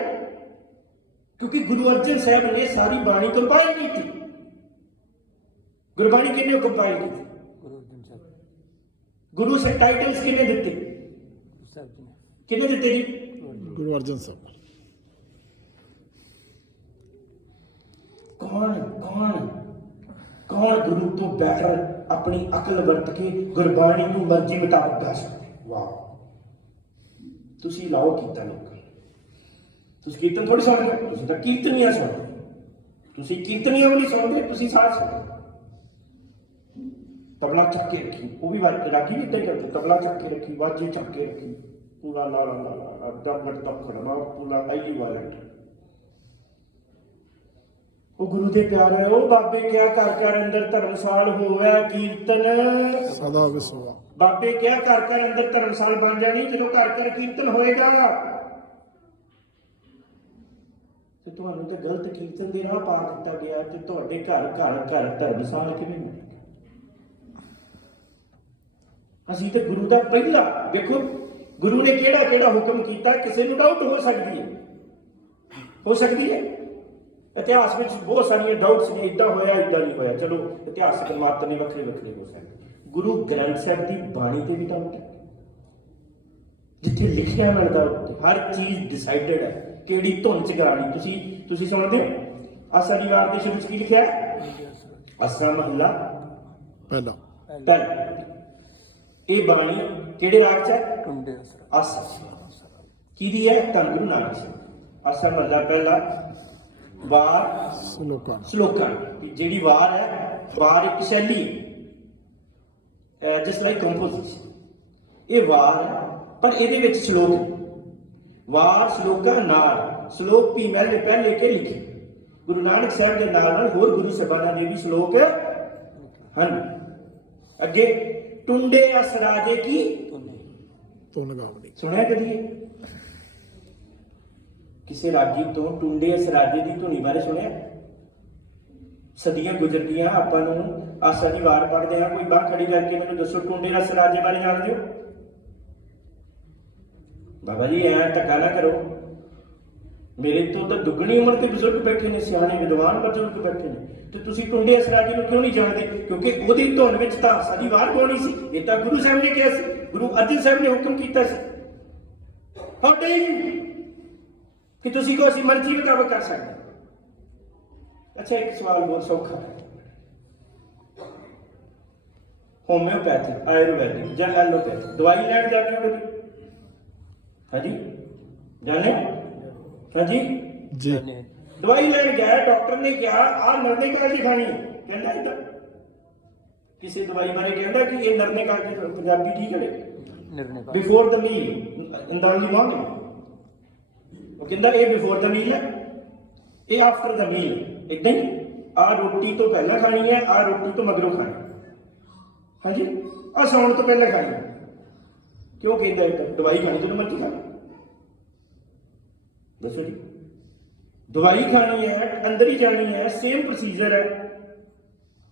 ਕਿਉਂਕਿ ਗੁਰੂ ਅਰਜਨ ਸਾਹਿਬ ਨੇ ਸਾਰੀ ਬਾਣੀ ਕੰਪਾਈਲ ਕੀਤੀ। ਗੁਰਬਾਣੀ ਕਿਹਨੇ ਕੰਪਾਈਲ ਕੀਤੀ? ਗੁਰੂ ਅਰਜਨ ਸਾਹਿਬ। ਗੁਰੂ ਸੇ ਟਾਈਟਲਸ ਕਿਹਨੇ ਦਿੱਤੇ? ਕਿਹਨੇ ਦਿੱਤੇ ਜੀ? ਗੁਰੂ ਅਰਜਨ ਸਾਹਿਬ। ਕੌਣ ਗੁਰੂ ਤੋਂ ਬੈਟਰ ਆਪਣੀ ਅਕਲ ਵਰਤ ਕੇ ਗੁਰਬਾਣੀ ਨੂੰ ਮਰਜ਼ੀ ਮੁਤਾਬਕ ਗਾ ਸਕਦੇ? ਵਾਹ, ਤੁਸੀਂ ਲਾਓ ਕੀਤਾ ਲੋਕਾਂ ਨੂੰ। ਤੁਸੀਂ ਕੀਰਤਨ ਥੋੜੀ ਸੁਣਦੇ, ਤੁਸੀਂ ਤਾਂ ਕੀਰਤਨੀਆਂ ਸੁਣਦੇ। ਤੁਸੀਂ ਕੀਰਤਨੀਆਂ ਵੀ ਨਹੀਂ ਸੁਣਦੇ, ਤੁਸੀਂ ਸਾਥ ਸੁਣਦੇ। ਤਬਲਾ ਚੱਕ ਕੇ ਰੱਖੀ, ਉਹ ਵੀ ਰਾਗੀ ਵੀ ਇਦਾਂ ਹੀ ਕਰਦੇ। ਤਬਲਾ ਚੱਕ ਕੇ ਰੱਖੀ, ਵਾਜੇ ਚੱਕ ਕੇ ਰੱਖੀ, ਪੂਰਾ ਲਾ ਦਮ ਖੜਨਾ, ਪੂਰਾ ਹਾਈਲੀ ਵਾਇਲੈਂਟ। ਉਹ ਗੁਰੂ ਦੇ ਪਿਆਰੇ, ਉਹ ਬਾਬੇ ਕਿਹਾ ਘਰ ਘਰ ਅੰਦਰ ਧਰਮਸਾਲ ਹੋਇਆ ਕੀਰਤਨ ਸਦਾ ਵਿਸਵਾ। ਬਾਬੇ ਕਿਹਾ ਘਰ ਘਰ ਅੰਦਰ ਧਰਮਸਾਲ ਬਣ ਜਾਣੀ ਜਦੋਂ ਘਰ ਘਰ ਕੀਰਤਨ ਹੋਏਗਾ। ਤੇ ਤੁਹਾਨੂੰ ਤੇ ਗਲਤ ਕੀਰਤਨ ਦੇ ਰਾਹ ਪਾ ਦਿੱਤਾ ਗਿਆ ਤੇ ਤੁਹਾਡੇ ਘਰ ਘਰ ਧਰਮਸਾਲ ਕਿਵੇਂ ਬਣੇਗਾ? ਅਸੀਂ ਤੇ ਗੁਰੂ ਦਾ ਪਹਿਲਾ ਵੇਖੋ, ਗੁਰੂ ਨੇ ਕਿਹੜਾ ਹੁਕਮ ਕੀਤਾ, ਕਿਸੇ ਨੂੰ ਡਾਊਟ ਹੋ ਸਕਦੀ ਹੈ। ਇਤਿਹਾਸ ਵਿੱਚ ਬਹੁਤ ਸਾਰੀਆਂ ਡਾਊਟਸ ਨੇ, ਇੱਦਾਂ ਹੋਇਆ ਇੱਦਾਂ ਨਹੀਂ ਹੋਇਆ। ਚਲੋ ਇਤਿਹਾਸਕ ਮਤ ਨੇ ਵੱਖਰੇ ਹੋ ਸਕਦੇ। ਗੁਰੂ ਗ੍ਰੰਥ ਸਾਹਿਬ ਦੀ ਬਾਣੀ ਤੇ ਵੀ ਡਾਊਟ ਹੈ। ਜਿੱਥੇ ਲਿਖਿਆ ਮਿਲਦਾ ਹਰ ਚੀਜ਼ ਡਿਸਾਈਡਡ ਹੈ ਕਿਹੜੀ ਧੁਨ ਚ ਗਾਣੀ। ਤੁਸੀਂ ਸੁਣਦੇ ਹੋ ਆਸਾ ਦੀ ਵਾਰ ਦੇ ਸ਼ੁਰੂ ਚ ਕੀ ਲਿਖਿਆ? ਆਸਾ ਮਹੱਲਾ ਪਹਿਲਾ। ਇਹ ਬਾਣੀ ਕਿਹੜੇ ਰਾਗ ਚ ਹੈ? ਆਸਾ। ਕਿਹਦੀ ਹੈ? ਧੰਨ ਗੁਰੂ ਨਾਨਕ ਸਾਹਿਬ। ਆਸਾ ਮਹੱਲਾ ਪਹਿਲਾ। ਵਾਰ ਸਲੋਕਾਂ ਦੀ ਜਿਹੜੀ ਵਾਰ ਹੈ, ਵਾਰ ਇੱਕ ਸ਼ੈਲੀ ਜਿਸ ਲਾਈਕ ਕੰਪੋਜੀਸ਼ਨ। ਇਹ ਵਾਰ ਹੈ ਪਰ ਇਹਦੇ ਵਿੱਚ ਸ਼ਲੋਕ। ਵਾਰ ਸ਼ਲੋਕਾਂ ਨਾਲ ਸ਼ਲੋਕ ਵੀ ਪਹਿਲੇ ਕੇ ਲਿਖੇ। ਗੁਰੂ ਨਾਨਕ ਸਾਹਿਬ ਦੇ ਨਾਲ ਹੋਰ ਗੁਰੂ ਸਾਹਿਬਾਨਾਂ ਦੇ ਵੀ ਸ਼ਲੋਕ ਹਨ। ਅੱਗੇ ਟੁੰਡੇ ਅਸਰਾਜੇ ਕੀ ਧੁਨ ਗਾਵਣੀ ਸੁਣਿਆ ਕਦੀ? ਕਿਸੇ ਰਾਗੀ ਤੋਂ ਟੁੰਡੇ ਅਸਰਾਜੇ ਦੀ ਧੁਨੀ ਬਾਰੇ ਸੁਣਿਆ? ਸਦੀਆਂ ਗੁਜ਼ਰ ਗਈਆਂ, ਆਪਾਂ ਨੂੰ ਆਸਾ ਦੀ ਵਾਰ ਪੜ੍ਹਦੇ ਹਾਂ। ਕੋਈ ਬਾਹ ਖੜੀ ਕਰਕੇ ਮੈਨੂੰ ਦੱਸੋ ਟੁੰਡੇ ਅਸਰਾਜੇ ਬਾਰੇ ਜਾਣਦੇ ਹੋ? ਬਾਬਾ ਜੀ ਐਂ ਧੱਕਾ ਨਾ ਕਰੋ, ਮੇਰੇ ਤੋਂ ਤਾਂ ਦੁੱਗਣੀ ਉਮਰ ਦੇ ਬਜ਼ੁਰਗ ਬੈਠੇ ਨੇ, ਸਿਆਣੇ ਵਿਦਵਾਨ ਬਜ਼ੁਰਗ ਬੈਠੇ ਨੇ, ਤੇ ਤੁਸੀਂ ਟੁੰਡੇ ਅਸਰਾਜੇ ਨੂੰ ਕਿਉਂ ਨਹੀਂ ਜਾਣਦੇ? ਕਿਉਂਕਿ ਉਹਦੀ ਧੁਨ ਵਿੱਚ ਤਾਂ ਆਸਾ ਦੀ ਵਾਰ ਗਾਉਣੀ ਸੀ। ਇਹ ਤਾਂ ਗੁਰੂ ਸਾਹਿਬ ਨੇ ਕਿਹਾ ਸੀ, ਗੁਰੂ ਅਰਜਨ ਸਾਹਿਬ ਨੇ ਹੁਕਮ ਕੀਤਾ ਸੀ। ਕਿ ਤੁਸੀਂ ਕੋ ਅਸੀਂ ਮਰਜ਼ੀ ਮੁਤਾਬਕ ਕਰ ਸਕਦੇ। ਅੱਛਾ, ਇੱਕ ਸਵਾਲ ਬਹੁਤ ਸੌਖਾ ਹੈ। ਹੋਮਿਓਪੈਥਿਕ, ਆਯੁਰਵੈਦਿਕ ਜਾਂ ਐਲੋਪੈਥਿਕ ਦਵਾਈ ਲੈਣ ਜਾਂਦੇ ਹੋ ਕਦੀ? ਹਾਂਜੀ ਜਾਣੇ? ਹਾਂਜੀ ਜੀ। ਦਵਾਈ ਲੈਣ ਗਿਆ, ਡਾਕਟਰ ਨੇ ਕਿਹਾ ਆਹ ਨਰਨੇ ਕਾਲ ਦੀ ਖਾਣੀ ਹੈ, ਕਹਿੰਦਾ ਏਦਾਂ। ਕਿਸੇ ਦਵਾਈ ਬਾਰੇ ਕਹਿੰਦਾ ਕਿ ਇਹ ਨਰਨੇ ਕਾਲ ਦੀ, ਪੰਜਾਬੀ ਠੀਕ ਹੈ, before the meal in the early morning. ਉਹ ਕਹਿੰਦਾ ਇਹ ਬਿਫੋਰ ਦਾ ਮੀਲ ਹੈ, ਇਹ ਆਫਟਰ ਦਾ ਮੀਲ। ਏਦਾਂ ਹੀ ਆਹ ਰੋਟੀ ਤੋਂ ਪਹਿਲਾਂ ਖਾਣੀ ਹੈ, ਆਹ ਰੋਟੀ ਤੋਂ ਮਗਰੋਂ ਖਾਣੀ। ਹਾਂਜੀ, ਆਹ ਸੌਣ ਤੋਂ ਪਹਿਲਾਂ ਖਾਣੀ। ਕਿਉਂ ਕਹਿੰਦਾ ਏਦਾਂ? ਦਵਾਈ ਖਾਣੀ ਜਦੋਂ ਮਰਜ਼ੀ ਖਾ। ਦੱਸੋ ਜੀ, ਦਵਾਈ ਖਾਣੀ ਹੈ, ਅੰਦਰ ਹੀ ਜਾਣੀ ਹੈ, ਸੇਮ ਪ੍ਰੋਸੀਜਰ ਹੈ।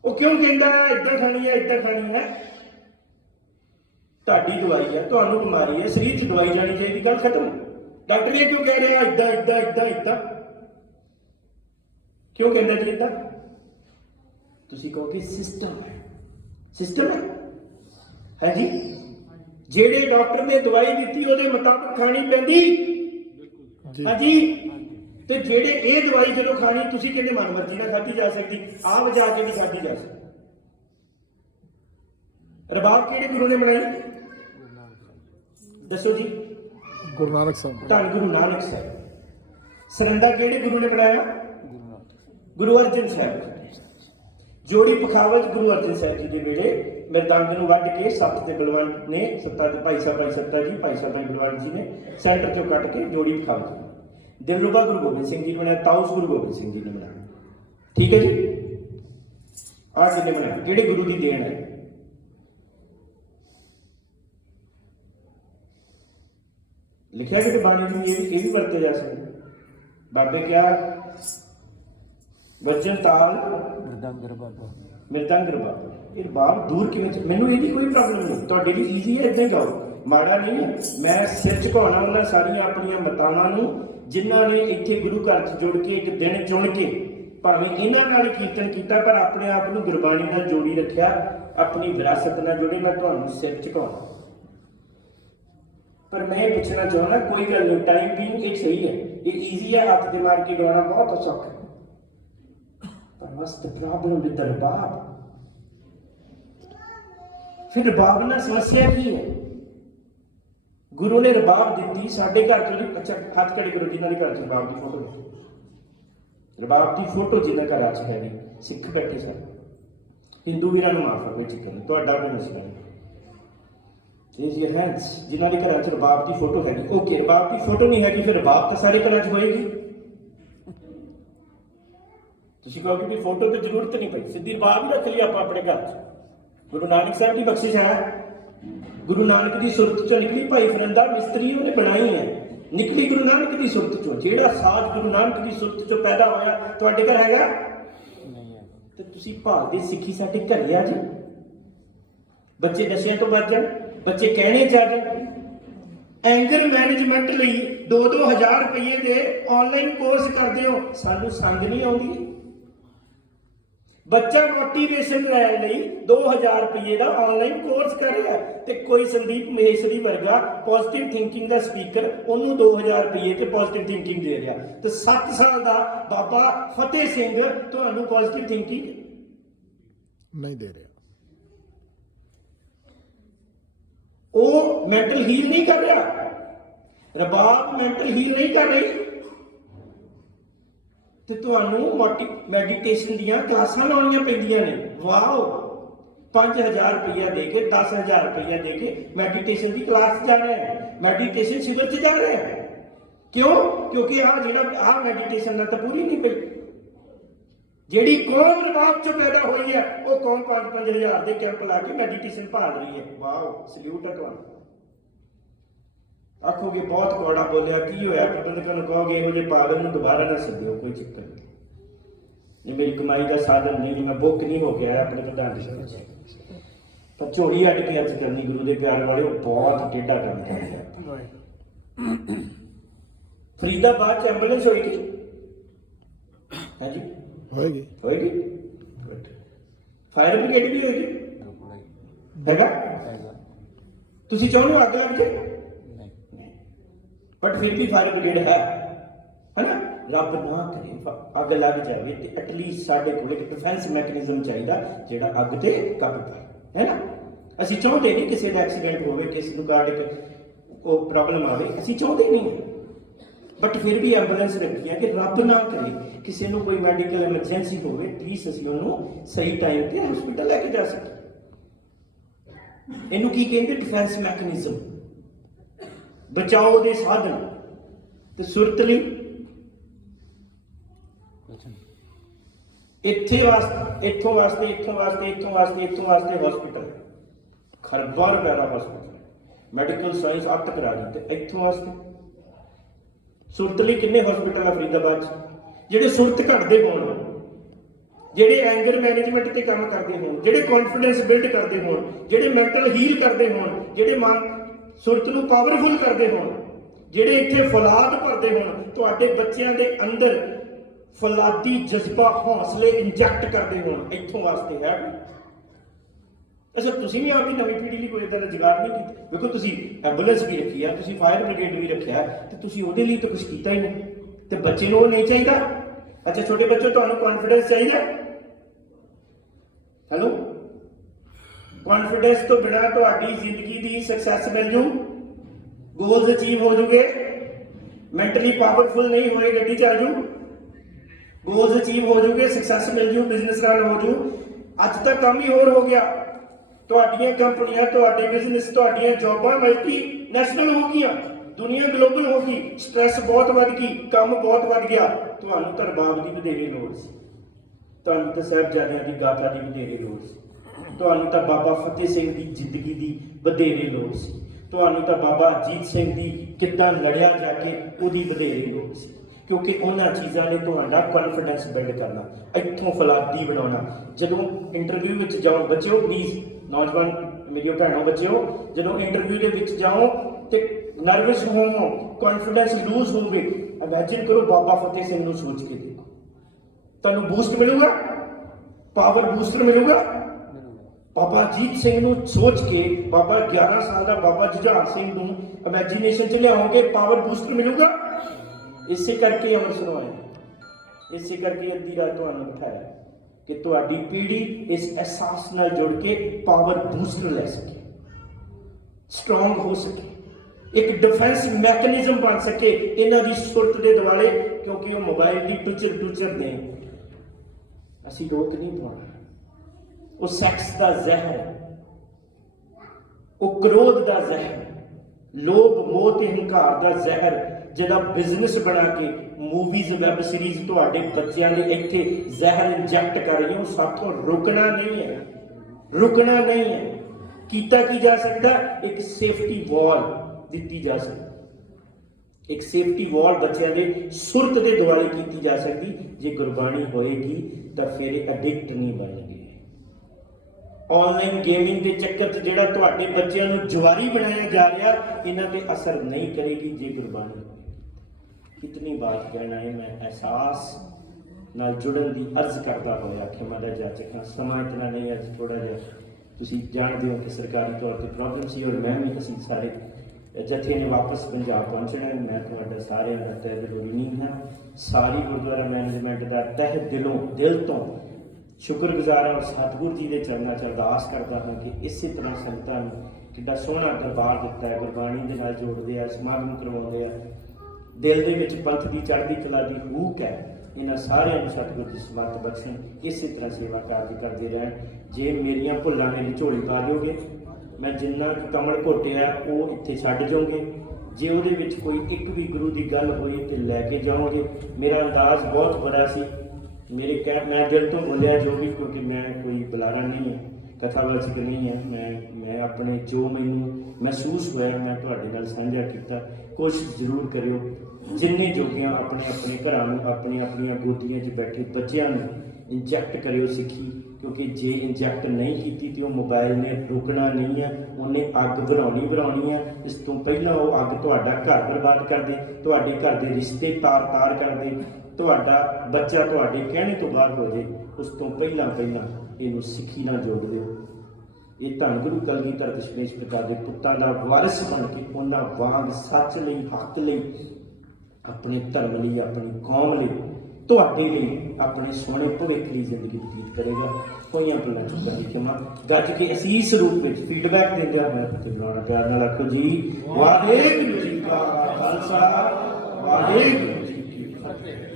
ਉਹ ਕਿਉਂ ਕਹਿੰਦਾ ਏਦਾਂ ਖਾਣੀ ਹੈ, ਏਦਾਂ ਖਾਣੀ ਹੈ? ਤੁਹਾਡੀ ਦਵਾਈ ਹੈ, ਤੁਹਾਨੂੰ ਬਿਮਾਰੀ ਹੈ, ਸਰੀਰ 'ਚ ਦਵਾਈ ਜਾਣੀ ਚਾਹੀਦੀ, ਗੱਲ ਖਤਮ। ਡਾਕਟਰ ਇਹ ਕਿਉਂ ਕਹਿ ਰਿਹਾ ਏਦਾਂ? ਕਿਉਂ ਕਹਿੰਦਾ ਜੀ ਏਦਾਂ? ਤੁਸੀਂ ਕਹੋਗੇ ਸਿਸਟਮ ਹੈ ਜੀ। ਜਿਹੜੇ ਡਾਕਟਰ ਨੇ ਦਵਾਈ ਦਿੱਤੀ ਉਹਦੇ ਮੁਤਾਬਕ ਖਾਣੀ ਪੈਂਦੀ। ਹਾਂਜੀ, ਤੇ ਜਿਹੜੇ ਇਹ ਦਵਾਈ ਜਦੋਂ ਖਾਣੀ, ਤੁਸੀਂ ਕਹਿੰਦੇ ਮਨਮਰਜ਼ੀ ਨਾਲ ਖਾਧੀ ਜਾ ਸਕਦੀ, ਆਪ ਜਾ ਕੇ ਨਹੀਂ ਖਾਧੀ ਜਾ ਸਕਦੀ। ਰਬਾਬ ਕਿਹੜੇ ਗੁਰੂ ਨੇ ਬਣਾਈ? ਦੱਸੋ ਜੀ। ਗੁਰੂ ਨਾਨਕ ਸਾਹਿਬ। ਧੰਨ ਗੁਰੂ ਨਾਨਕ ਸਾਹਿਬ। ਸਰੰਦਾ ਕਿਹੜੇ ਗੁਰੂ ਨੇ ਬਣਾਇਆ? ਗੁਰੂ ਅਰਜਨ ਸਾਹਿਬ। ਜੋੜੀ ਪਖਾਵਤ ਗੁਰੂ ਅਰਜਨ ਸਾਹਿਬ ਜੀ ਦੇ ਵੇਲੇ ਮਿਰਦੰਗ ਨੂੰ ਵੱਢ ਕੇ ਸੱਤ ਤੇ ਬਲਵੰਤ ਨੇ, ਸੱਤਾ ਦੇ ਭਾਈ ਸਾਹਿਬ ਬਲਵੰਤ ਜੀ ਨੇ ਸੈਂਟਰ ਚੋਂ ਕੱਟ ਕੇ ਜੋੜੀ ਪਖਾਵਤ। ਦਿਲਰੂਬਾ ਗੁਰੂ ਗੋਬਿੰਦ ਸਿੰਘ ਜੀ ਨੇ ਬਣਾਇਆ, ਤਾਊਸ ਗੁਰੂ ਗੋਬਿੰਦ ਸਿੰਘ ਜੀ ਨੇ ਬਣਾਇਆ। ਠੀਕ ਹੈ ਜੀ। ਆਹ ਜਿਹਨੇ ਬਣਾਇਆ ਕਿਹੜੇ ਗੁਰੂ ਦੀ ਦੇਣ ਹੈ? ਲਿਖਿਆ ਕਿ ਬਾਣੀ ਨੂੰ ਇਹ ਵੀ ਵਰਤੇ ਜਾ ਸਕਦੇ। ਬਾਬੇ ਕਿਹਾ ਵਜਨ ਤਾਲ ਮਿਰਦੰਗ ਰਬਾਬ। ਇਹ ਰਬਾਬ ਦੂਰ ਕਿਵੇਂ? ਮੈਨੂੰ ਇਹਦੀ ਕੋਈ ਪ੍ਰੋਬਲਮ ਨਹੀਂ, ਤੁਹਾਡੇ ਲਈ ਈਜ਼ੀ ਹੈ, ਇੱਦਾਂ ਗਾਓ, ਮਾੜਾ ਨਹੀਂ ਹੈ। ਮੈਂ ਸਿਰ ਝੁਕਾਉਣਾ ਉਹਨਾਂ ਸਾਰੀਆਂ ਆਪਣੀਆਂ ਮਤਾਵਾਂ ਨੂੰ ਜਿਨ੍ਹਾਂ ਨੇ ਇੱਥੇ ਗੁਰੂ ਘਰ 'ਚ ਜੁੜ ਕੇ ਇੱਕ ਦਿਨ ਚੁਣ ਕੇ ਭਾਵੇਂ ਇਹਨਾਂ ਨਾਲ ਕੀਰਤਨ ਕੀਤਾ ਪਰ ਆਪਣੇ ਆਪ ਨੂੰ ਗੁਰਬਾਣੀ ਨਾਲ ਜੋੜੀ ਰੱਖਿਆ, ਆਪਣੀ ਵਿਰਾਸਤ ਨਾਲ ਜੁੜੇ। ਮੈਂ ਤੁਹਾਨੂੰ ਸਿਰ ਝੁਕਾਉਣਾ, ਪਰ ਮੈਂ ਇਹ ਪੁੱਛਣਾ ਚਾਹੁੰਦਾ, ਕੋਈ ਗੱਲ ਨਹੀਂ, ਟਾਈਮ ਬੀਇੰਗ ਇਹ ਸਹੀ ਹੈ, ਇਹ ਈਜ਼ੀ ਹੈ, ਹੱਥ ਦੇ ਮਾਰ ਕੇ ਗਾਉਣਾ ਬਹੁਤ ਸੌਖਾ ਹੈ। ਪਰ what's the problem with the ਰਬਾਬ? ਫਿਰ ਰਬਾਬ ਨਾਲ ਸਮੱਸਿਆ ਕੀ ਹੈ? ਗੁਰੂ ਨੇ ਰਬਾਬ ਦਿੱਤੀ ਸਾਡੇ ਘਰ ਚ। ਅੱਛਾ, ਹੱਥ ਕਿਹੜੇ ਗੁਰੂ ਜਿਨ੍ਹਾਂ ਦੇ ਘਰ ਚ ਰਬਾਬ ਦੀ ਫੋਟੋ ਹੈ? ਰਬਾਬ ਦੀ ਫੋਟੋ ਜਿਹਨਾਂ ਘਰਾਂ ਚ ਹੈ ਨਹੀਂ, ਸਿੱਖ ਬੈਠੇ ਸਨ। ਹਿੰਦੂ ਵੀਰਾਂ ਨੂੰ ਮਾਫ ਕਰੋ, ਚਿਕਨ ਤੁਹਾਡਾ ਵੀ ਨਸਲ ਹੈ। Raise your hands ਜਿਨ੍ਹਾਂ ਦੇ ਘਰਾਂ 'ਚ ਰਬਾਬ ਦੀ ਫੋਟੋ ਹੈਗੀ। ਓਕੇ, ਰਬਾਬ ਦੀ ਫੋਟੋ ਨਹੀਂ ਹੈਗੀ, ਫਿਰ ਰਬਾਬ ਤਾਂ ਸਾਰੇ ਘਰਾਂ 'ਚ ਹੋਏਗੀ। ਤੁਸੀਂ ਕਹੋਗੇ ਵੀ ਫੋਟੋ ਤੇ ਜ਼ਰੂਰਤ ਨਹੀਂ ਪਈ, ਸਿੱਧੀ ਰਬਾਬ ਹੀ ਰੱਖ ਲਈ ਆਪਾਂ ਆਪਣੇ ਘਰ 'ਚ। ਗੁਰੂ ਨਾਨਕ ਸਾਹਿਬ ਦੀ ਬਖਸ਼ਿਸ਼ ਹੈ, ਗੁਰੂ ਨਾਨਕ ਦੀ ਸੁਰਤ 'ਚੋਂ ਨਿਕਲੀ। ਭਾਈ ਫਰੰਦਾ ਮਿਸਤਰੀ ਉਹਨੇ ਬਣਾਈ ਹੈ, ਨਿਕਲੀ ਗੁਰੂ ਨਾਨਕ ਦੀ ਸੁਰਤ 'ਚੋਂ। ਜਿਹੜਾ ਸਾਜ਼ ਗੁਰੂ ਨਾਨਕ ਦੀ ਸੁਰਤ 'ਚੋਂ ਪੈਦਾ ਹੋਇਆ ਤੁਹਾਡੇ ਘਰ ਹੈਗਾ ਤੇ ਤੁਸੀਂ ਭਾਲਦੇ ਸਿੱਖੀ ਸਾਡੇ ਘਰੇ ਆ ਜੀ। ਬੱਚੇ ਨਸ਼ਿਆਂ ਤੋਂ ਬਚ ਜਾਣ, ਬੱਚੇ ਕਹਿਣੇ ਚ ਆ ਜਾਣ। ਐਂਗਰ ਮੈਨੇਜਮੈਂਟ ਲਈ 2-2 ਹਜ਼ਾਰ ਰੁਪਏ ਦੇ ਆਨਲਾਈਨ ਕੋਰਸ ਕਰਦੇ ਹੋ, ਸਾਨੂੰ ਸੰਗ ਨਹੀਂ ਆਉਂਦੀ। ਬੱਚਾ ਮੋਟੀਵੇਸ਼ਨ ਲੈਣ ਲਈ 2000 ਰੁਪਏ ਦਾ ਆਨਲਾਈਨ ਕੋਰਸ ਕਰ ਰਿਹਾ ਤੇ ਕੋਈ ਸੰਦੀਪ ਮਹੇਸ਼ਰੀ ਵਰਗਾ ਪੋਜ਼ਿਟਿਵ ਥਿੰਕਿੰਗ ਦਾ ਸਪੀਕਰ ਉਹਨੂੰ 2000 ਰੁਪਏ ਤੇ ਪੋਜ਼ਿਟਿਵ ਥਿੰਕਿੰਗ ਦੇ ਰਿਹਾ ਤੇ 7 ਸਾਲ ਦਾ ਬਾਬਾ ਫਤਿਹ ਸਿੰਘ ਤੁਹਾਨੂੰ ਪੋਜ਼ਿਟਿਵ ਥਿੰਕਿੰਗ ਨਹੀਂ ਦੇ ਰਿਹਾ। ਉਹ ਮੈਂਟਲ ਹੀਲ ਨਹੀਂ ਕਰ ਰਿਹਾ, ਰਬਾਬ ਮੈਂਟਲ ਹੀਲ ਨਹੀਂ ਕਰ ਰਹੀ ਤੇ ਤੁਹਾਨੂੰ ਮੈਡੀਟੇਸ਼ਨ ਦੀਆਂ ਕਲਾਸਾਂ ਲਾਉਣੀਆਂ ਪੈਂਦੀਆਂ ਨੇ। ਵਾਓ, 5000 ਰੁਪਇਆ ਦੇ ਕੇ 10000 ਰੁਪਇਆ ਦੇ ਕੇ ਮੈਡੀਟੇਸ਼ਨ ਦੀ ਕਲਾਸ ਜਾ ਰਹੇ ਹੈ, ਮੈਡੀਟੇਸ਼ਨ ਸ਼ਿਵਰ 'ਚ ਜਾ ਰਹੇ ਹੈ। ਕਿਉਂ? ਕਿਉਂਕਿ ਆਹ ਮੈਡੀਟੇਸ਼ਨ ਨਾਲ ਤਾਂ ਪੂਰੀ ਨਹੀਂ ਪਈ। ਜਿਹੜੀ ਕੌਮ ਰਬਾਬ 'ਚ ਪੈਦਾ ਹੋਈ ਹੈ ਉਹ ਕੌਮ 5-5000 ਦੇ ਕੈਂਪ ਲਾ ਕੇ ਮੈਡੀਟੇਸ਼ਨ ਭਾਲ ਰਹੀ ਹੈ। ਵਾਓ, ਸਲੂਟ ਹੈ ਤੁਹਾਨੂੰ। ਆਖੋਗੇ ਬਹੁਤ ਕੌੜਾ ਬੋਲਿਆ, ਕੀ ਹੋਇਆ? ਪ੍ਰਬੰਧਕਾਂ ਨੂੰ ਕਹੋਗੇ ਇਹੋ ਜਿਹੇ ਪਾਗਲ ਨੂੰ ਦੁਬਾਰਾ ਨਾ ਸੱਦਿਓ, ਕੋਈ ਚੱਕਰ ਨਹੀਂ। ਇਹ ਮੇਰੀ ਕਮਾਈ ਦਾ ਸਾਧਨ ਨਹੀਂ, ਮੈਂ ਬੁੱਕ ਨਹੀਂ ਹੋ ਕੇ ਆਇਆ ਆਪਣੇ ਪ੍ਰਧਾਨ ਜੀ ਵਿੱਚ। ਪਰ ਝੋਲੀ ਅੱਡ ਕੇ ਅੱਜ ਕਰਨੀ ਗੁਰੂ ਦੇ ਪਿਆਰ ਵਾਲੇ, ਉਹ ਬਹੁਤ ਟੇਢਾ ਕੰਮ ਕਰਦਾ। ਫਰੀਦਾਬਾਦ 'ਚ ਐਂਬੂਲੈਂਸ ਹੋਏਗੀ? ਹਾਂਜੀ ਹੋਏਗੀ। ਫਾਇਰ ਬ੍ਰਿਗੇਡ ਵੀ ਹੋਏਗੀ? ਹੈਗਾ? ਤੁਸੀਂ ਚਾਹੁੰਦੇ ਹੋ ਅੱਗ ਲੱਗ ਜਾਏ? ਬਟ ਫਿਰ ਵੀ ਫਾਇਰ ਬ੍ਰਿਗੇਡ ਹੈ ਨਾ। ਰੱਬ ਨਾ ਕਰੇ ਅੱਗ ਲੱਗ ਜਾਵੇ ਤੇ ਐਟਲੀਸਟ ਸਾਡੇ ਕੋਲ ਇੱਕ ਡਿਫੈਂਸ ਮੈਕੈਨਿਜ਼ਮ ਚਾਹੀਦਾ ਜਿਹੜਾ ਅੱਗ ਤੇ ਕਾਬੂ ਪਾਏ, ਹੈ ਨਾ। ਅਸੀਂ ਚਾਹੁੰਦੇ ਨਹੀਂ ਕਿਸੇ ਦਾ ਐਕਸੀਡੈਂਟ ਹੋਵੇ, ਕਿਸੇ ਨੂੰ ਕਾਰਡਿਕ ਉਹ ਪ੍ਰੋਬਲਮ ਆਵੇ, ਅਸੀਂ ਚਾਹੁੰਦੇ ਨਹੀਂ। ਬਟ ਫਿਰ ਵੀ ਐਂਬੂਲੈਂਸ ਰੱਖੀ ਹੈ ਕਿ ਰੱਬ ਨਾ ਕਰੇ ਕਿਸੇ ਨੂੰ ਕੋਈ ਮੈਡੀਕਲ ਐਮਰਜੈਂਸੀ ਹੋਵੇ, ਪਲੀਜ਼ ਅਸੀਂ ਉਹਨੂੰ ਸਹੀ ਟਾਈਮ ਤੇ ਹਸਪੀਟਲ ਲੈ ਕੇ ਜਾ ਸਕੀਏ। ਇਹਨੂੰ ਕੀ ਕਹਿੰਦੇ? ਡਿਫੈਂਸ ਮੈਕੈਨਿਜ਼ਮ, ਬਚਾਓ ਦੇ ਸਾਧਨ। ਤੇ ਸੁਰਤ ਲਈ ਇੱਥੋਂ ਵਾਸਤੇ ਹਸਪੀਟਲ, ਖਰਬਾਂ ਰੁਪਏ ਦਾ ਹਸਪੀਟਲ, ਮੈਡੀਕਲ ਸਾਇੰਸ ਅੱਤ ਕਰਾ ਦਿੱਤੇ। ਇੱਥੋਂ ਵਾਸਤੇ ਸੁਰਤ ਲਈ ਕਿੰਨੇ ਹਸਪੀਟਲ ਆ ਫਰੀਦਾਬਾਦ 'ਚ? ਜਿਹੜੇ ਸੁਰਤ ਘਟਦੇ ਹੋਣ, ਜਿਹੜੇ ਐਂਗਰ ਮੈਨੇਜਮੈਂਟ ਤੇ ਕੰਮ ਕਰਦੇ ਹੋਣ, ਜਿਹੜੇ ਕੌਨਫੀਡੈਂਸ ਬਿਲਡ ਕਰਦੇ ਹੋਣ, ਜਿਹੜੇ ਮੈਂਟਲ ਹੀਲ ਕਰਦੇ ਹੋਣ, ਜਿਹੜੇ ਸੁਰਤ ਨੂੰ ਪਾਵਰਫੁਲ ਕਰਦੇ ਹੋਣ, ਜਿਹੜੇ ਇੱਥੇ ਫੌਲਾਦ ਭਰਦੇ ਹੋਣ, ਤੁਹਾਡੇ ਬੱਚਿਆਂ ਦੇ ਅੰਦਰ ਫੌਲਾਦੀ ਜਜ਼ਬਾ, ਹੌਸਲੇ ਇੰਜੈਕਟ ਕਰਦੇ ਹੋਣ, ਇੱਥੋਂ ਵਾਸਤੇ ਹੈ। ਅੱਛਾ, ਤੁਸੀਂ ਵੀ ਆਪਣੀ ਨਵੀਂ ਪੀੜ੍ਹੀ ਲਈ ਕੋਈ ਇੱਦਾਂ ਦਾ ਜੁਗਾੜ ਨਹੀਂ ਕੀਤਾ? ਵੇਖੋ, ਤੁਸੀਂ ਐਂਬੂਲੈਂਸ ਵੀ ਰੱਖੀ ਆ, ਤੁਸੀਂ ਫਾਇਰ ਬ੍ਰਿਗੇਡ ਵੀ ਰੱਖਿਆ ਤੇ ਤੁਸੀਂ ਉਹਦੇ ਲਈ ਤਾਂ ਕੁਝ ਕੀਤਾ ਹੀ ਨਹੀਂ। ਤੇ ਬੱਚੇ ਨੂੰ ਉਹ ਨਹੀਂ ਚਾਹੀਦਾ? ਅੱਛਾ, ਛੋਟੇ ਬੱਚੇ ਤੁਹਾਨੂੰ ਕੌਨਫੀਡੈਂਸ ਚਾਹੀਦਾ? ਹੈਲੋ, ਕੌਨਫੀਡੈਂਸ ਤੋਂ ਬਿਨਾਂ ਤੁਹਾਡੀ ਜ਼ਿੰਦਗੀ ਦੀ ਸਕਸੈਸ ਮਿਲ ਜੂ, ਗੋਲਸ ਅਚੀਵ ਹੋ ਜੂਗੇ। ਮੈਂਟਲੀ ਪਾਵਰਫੁਲ ਨਹੀਂ ਹੋਏ ਗੱਡੀ ਚੱਲ ਜੂ, ਗੋਲਸ ਅਚੀਵ ਹੋ ਜੂਗੇ, ਸਕਸੈਸ ਮਿਲ ਜੂ, ਬਿਜ਼ਨਸ ਰਨ ਹੋ ਜੂ। ਅੱਜ ਤਾਂ ਕੰਮ ਹੀ ਹੋਰ ਹੋ ਗਿਆ, ਤੁਹਾਡੀਆਂ ਕੰਪਨੀਆਂ, ਤੁਹਾਡੇ ਬਿਜ਼ਨਸ, ਤੁਹਾਡੀਆਂ ਜੌਬਾਂ ਮਲਟੀ ਨੈਸ਼ਨਲ ਹੋ ਗਈਆਂ, ਦੁਨੀਆ ਗਲੋਬਲ ਹੋ ਗਈ। ਸਟ੍ਰੈਸ ਬਹੁਤ ਵੱਧ ਗਈ, ਕੰਮ ਬਹੁਤ ਵੱਧ ਗਿਆ। ਤੁਹਾਨੂੰ ਤਾਂ ਰਬਾਬ ਦੀ ਵਧੇਰੇ ਲੋੜ ਸੀ, ਤੁਹਾਨੂੰ ਤਾਂ ਸਾਹਿਬਜ਼ਾਦਿਆਂ ਦੀ ਗਾਥਾ ਦੀ ਵਧੇਰੇ ਲੋੜ ਸੀ, ਤੁਹਾਨੂੰ ਤਾਂ ਬਾਬਾ ਫਤਿਹ ਸਿੰਘ ਦੀ ਜ਼ਿੰਦਗੀ ਦੀ ਵਧੇਰੇ ਲੋੜ ਸੀ, ਤੁਹਾਨੂੰ ਤਾਂ ਬਾਬਾ ਅਜੀਤ ਸਿੰਘ ਦੀ ਕਿੱਦਾਂ ਲੜਿਆ ਜਾ ਕੇ ਉਹਦੀ ਵਧੇਰੇ ਲੋੜ ਸੀ। ਕਿਉਂਕਿ ਉਹਨਾਂ ਚੀਜ਼ਾਂ ਨੇ ਤੁਹਾਡਾ ਕੌਨਫੀਡੈਂਸ ਬਿਲਡ ਕਰਨਾ, ਇੱਥੋਂ ਫਲਾਦੀ ਬਣਾਉਣਾ। ਜਦੋਂ ਇੰਟਰਵਿਊ ਵਿੱਚ ਜਾਓ ਬੱਚਿਓ, ਪਲੀਜ਼ ਨੌਜਵਾਨ ਮੇਰੀਓ ਭੈਣੋ ਬੱਚਿਓ, ਜਦੋਂ ਇੰਟਰਵਿਊ ਦੇ ਵਿੱਚ ਜਾਓ ਤੇ ਨਰਵਸ ਹੋਵੋ, ਕੌਨਫੀਡੈਂਸ ਲੂਜ਼ ਹੋਵੇ, ਇਮੈਜਿਨ ਕਰੋ ਬਾਬਾ ਫਤਿਹ ਸਿੰਘ ਨੂੰ ਸੋਚ ਕੇ ਦੇਖੋ, ਤੁਹਾਨੂੰ ਬੂਸਟ ਮਿਲੂਗਾ, ਪਾਵਰ ਬੂਸਟਰ ਮਿਲੂਗਾ। ਬਾਬਾ ਅਜੀਤ ਸਿੰਘ ਨੂੰ ਸੋਚ ਕੇ, ਬਾਬਾ 11 ਸਾਲ ਦਾ ਬਾਬਾ ਜੁਝਾਰ ਸਿੰਘ ਨੂੰ ਇਮੈਜੀਨੇਸ਼ਨ 'ਚ ਲਿਆਓਗੇ, ਪਾਵਰ ਬੂਸਟਰ ਮਿਲੂਗਾ। ਇਸੇ ਕਰਕੇ ਅਮਰ ਸੁਣਾਇਆ, ਇਸੇ ਕਰਕੇ ਅੱਧੀ ਰਾਤ ਤੁਹਾਨੂੰ ਬਿਠਾਇਆ ਕਿ ਤੁਹਾਡੀ ਪੀੜ੍ਹੀ ਇਸ ਅਹਿਸਾਸ ਨਾਲ ਜੁੜ ਕੇ ਪਾਵਰ ਬੂਸਟਰ ਲੈ ਸਕੇ, ਸਟਰੋਂਗ ਹੋ ਸਕੇ, ਇੱਕ ਡਿਫੈਂਸ ਮੈਕੈਨਿਜ਼ਮ ਬਣ ਸਕੇ ਇਹਨਾਂ ਦੀ ਸੁਰਤ ਦੇ ਦੁਆਲੇ। ਕਿਉਂਕਿ ਉਹ ਮੋਬਾਈਲ ਦੀ ਟੂਚਰ ਨੇ, ਅਸੀਂ ਰੋਕ ਨਹੀਂ ਪਾਉਣਾ। ਉਹ ਸੈਕਸ ਦਾ ਜ਼ਹਿਰ, ਉਹ ਕ੍ਰੋਧ ਦਾ ਜ਼ਹਿਰ, ਲੋਭ ਮੋਹ ਤੇ ਹੰਕਾਰ ਦਾ ਜ਼ਹਿਰ, ਜਿਹਦਾ ਬਿਜ਼ਨਸ ਬਣਾ ਕੇ ਮੂਵੀਜ਼, ਵੈਬ ਸੀਰੀਜ਼ ਤੁਹਾਡੇ ਬੱਚਿਆਂ ਦੇ ਇੱਥੇ ਜ਼ਹਿਰ ਇੰਜੈਕਟ ਕਰ ਰਹੀ, ਉਹ ਸਾਥੋਂ ਰੁਕਣਾ ਨਹੀਂ ਹੈ, ਰੁਕਣਾ ਨਹੀਂ ਹੈ। ਕੀਤਾ ਕੀ ਜਾ ਸਕਦਾ? ਇੱਕ ਸੇਫਟੀ ਵਾਲ ਦਿੱਤੀ ਜਾ ਸਕਦੀ, ਇੱਕ ਸੇਫਟੀ ਵਾਲ ਬੱਚਿਆਂ ਦੇ ਸੁਰਤ ਦੇ ਦੁਆਲੇ ਕੀਤੀ ਜਾ ਸਕਦੀ। ਜੇ ਗੁਰਬਾਣੀ ਹੋਏਗੀ ਤਾਂ ਫਿਰ ਇਹ ਐਡਿਕਟ ਨਹੀਂ ਬਣਨਗੇ। ਆਨਲਾਈਨ ਗੇਮਿੰਗ ਦੇ ਚੱਕਰ 'ਚ ਜਿਹੜਾ ਤੁਹਾਡੇ ਬੱਚਿਆਂ ਨੂੰ ਜੁਆਰੀ ਬਣਾਇਆ ਜਾ ਰਿਹਾ, ਇਹਨਾਂ ਤੇ ਅਸਰ ਨਹੀਂ ਕਰੇਗੀ ਜੇ ਗੁਰਬਾਣੀ। ਕਿਤਨੀ ਬਾਤ ਕਹਿਣਾ ਹੈ, ਮੈਂ ਅਹਿਸਾਸ ਨਾਲ ਜੁੜਨ ਦੀ ਅਰਜ਼ ਕਰਦਾ ਹੋਇਆ ਖਿਮਾ ਦਾ ਜਾਚਕਾਂ। ਸਮਾਂ ਇਤਨਾ ਨਹੀਂ, ਅੱਜ ਥੋੜਾ ਜਿਹਾ ਤੁਸੀਂ ਜਾਣਦੇ ਹੋ ਕਿ ਸਰਕਾਰੀ ਤੌਰ ਤੇ ਪ੍ਰੋਬਲਮ ਸੀ, ਔਰ ਮੈਂ ਵੀ, ਅਸੀਂ ਸਾਰੇ ਜਥੇ ਨੇ ਵਾਪਸ ਪੰਜਾਬ ਪਹੁੰਚਣਾ। ਮੈਂ ਤੁਹਾਡਾ ਸਾਰਿਆਂ ਦਾ ਤਹਿ ਦਿਲੋਂ ਨਹੀਂ ਹਾਂ, ਸਾਰੀ ਗੁਰਦੁਆਰਾ ਮੈਨੇਜਮੈਂਟ ਦਾ ਤਹਿ ਦਿਲੋਂ, ਦਿਲ ਤੋਂ ਸ਼ੁਕਰਗੁਜ਼ਾਰ ਹਾਂ। ਸਤਿਗੁਰੂ ਜੀ ਦੇ ਚਰਨਾਂ 'ਚ ਅਰਦਾਸ ਕਰਦਾ ਹਾਂ ਕਿ ਇਸੇ ਤਰ੍ਹਾਂ ਸੰਗਤਾਂ ਨੂੰ ਕਿੱਡਾ ਸੋਹਣਾ ਦਰਬਾਰ ਦਿੱਤਾ ਹੈ, ਗੁਰਬਾਣੀ ਦੇ ਨਾਲ ਜੋੜਦੇ ਆ, ਸਮਾਗਮ ਕਰਵਾਉਂਦੇ ਆ, ਦਿਲ ਦੇ ਵਿੱਚ ਪੰਥ ਦੀ ਚੜ੍ਹਦੀ ਕਲਾ ਦੀ ਹੂਕ ਹੈ। ਇਹਨਾਂ ਸਾਰਿਆਂ ਨੂੰ ਸਤਿਗੁਰੂ ਦੀ ਸਮਰੱਥ ਬਖਸ਼ਣ, ਇਸੇ ਤਰ੍ਹਾਂ ਸੇਵਾ ਕਾਰਜ ਕਰਦੇ ਰਹਿਣ। ਜੇ ਮੇਰੀਆਂ ਭੁੱਲਾਂ ਮੇਰੀ ਝੋਲੀ ਪਾ ਦਿਓਗੇ, ਮੈਂ ਜਿੰਨਾ ਕੁ ਕਮਲ ਘੋਟਿਆ ਉਹ ਇੱਥੇ ਛੱਡ ਜਾਓਗੇ। ਜੇ ਉਹਦੇ ਵਿੱਚ ਕੋਈ ਇੱਕ ਵੀ ਗੁਰੂ ਦੀ ਗੱਲ ਹੋਈ ਤੇ ਲੈ ਕੇ ਜਾਓਗੇ। ਮੇਰਾ ਅੰਦਾਜ਼ ਬਹੁਤ ਬੜਾ ਸੀ, ਮੈਂ ਦਿਲ ਤੋਂ ਬੋਲਿਆ ਜੋ ਵੀ, ਕਿਉਂਕਿ ਮੈਂ ਕੋਈ ਬੁਲਾਰਾ ਨਹੀਂ ਹੈ, ਕਥਾਵਾਚਕ ਨਹੀਂ ਹੈ। ਮੈਂ ਆਪਣੇ ਜੋ ਮੈਨੂੰ ਮਹਿਸੂਸ ਹੋਇਆ ਮੈਂ ਤੁਹਾਡੇ ਨਾਲ ਸਾਂਝਾ ਕੀਤਾ। ਕੋਸ਼ਿਸ਼ ਜ਼ਰੂਰ ਕਰਿਓ, ਜਿੰਨੇ ਜੋਗੀਆਂ ਆਪਣੇ ਆਪਣੇ ਘਰਾਂ ਨੂੰ, ਆਪਣੀਆਂ ਗੋਦੀਆਂ 'ਚ ਬੈਠੇ ਬੱਚਿਆਂ ਨੂੰ ਇੰਜੈਕਟ ਕਰਿਓ ਸਿੱਖੀ। ਕਿਉਂਕਿ ਜੇ ਇੰਜੈਕਟ ਨਹੀਂ ਕੀਤੀ ਤੇ ਉਹ ਮੋਬਾਈਲ ਨੇ ਰੁਕਣਾ ਨਹੀਂ ਹੈ, ਉਹਨੇ ਅੱਗ ਬਣਾਉਣੀ ਹੈ। ਇਸ ਤੋਂ ਪਹਿਲਾਂ ਉਹ ਅੱਗ ਤੁਹਾਡਾ ਘਰ ਬਰਬਾਦ ਕਰ ਦੇ, ਤੁਹਾਡੇ ਘਰ ਦੇ ਰਿਸ਼ਤੇ ਤਾਰ ਕਰ ਦੇ, ਤੁਹਾਡਾ ਬੱਚਾ ਤੁਹਾਡੇ ਕਹਿਣੇ ਤੋਂ ਬਾਹਰ ਹੋ ਜਾਏ। ਉਸ ਤੋਂ ਪਹਿਲਾਂ ਇਹਨੂੰ ਸਿੱਖੀ ਨਾਲ ਜੋੜ ਦਿਓ। ਇਹ ਧੰਨ ਗੁਰੂ ਕਲਗੀਧਰ ਦਸ਼ਮੇਸ਼ ਪਿਤਾ ਦੇ ਪੁੱਤਾਂ ਦਾ ਵਾਰਿਸ ਬਣ ਕੇ ਉਹਨਾਂ ਵਾਂਗ ਸੱਚ ਲਈ, ਹੱਕ ਲਈ, ਆਪਣੇ ਧਰਮ ਲਈ, ਆਪਣੀ ਕੌਮ ਲਈ, ਤੁਹਾਡੇ ਲਈ, ਆਪਣੇ ਸੋਹਣੇ ਭਵਿੱਖ ਲਈ ਜ਼ਿੰਦਗੀ ਬਤੀਤ ਕਰੇਗਾ। ਹੋਈਆਂ ਭੁੱਲਾਂ ਚੁੱਕਾਂ ਦੀ ਖਿਮਾ ਗੱਜ ਕੇ ਅਸੀਸ ਰੂਪ ਵਿੱਚ ਫੀਡਬੈਕ ਦਿੰਦਿਆਂ ਹੋਇਆ ਫਤਿਹ ਬੁਲਾਉਣਾ। ਪਿਆਰ ਨਾਲ ਆਖੋ ਜੀ, ਵਾਹਿਗੁਰੂ ਜੀ ਕਾ ਖਾਲਸਾ, ਵਾਹਿਗੁਰੂ ਜੀ ਕੀ ਫਤਿਹ।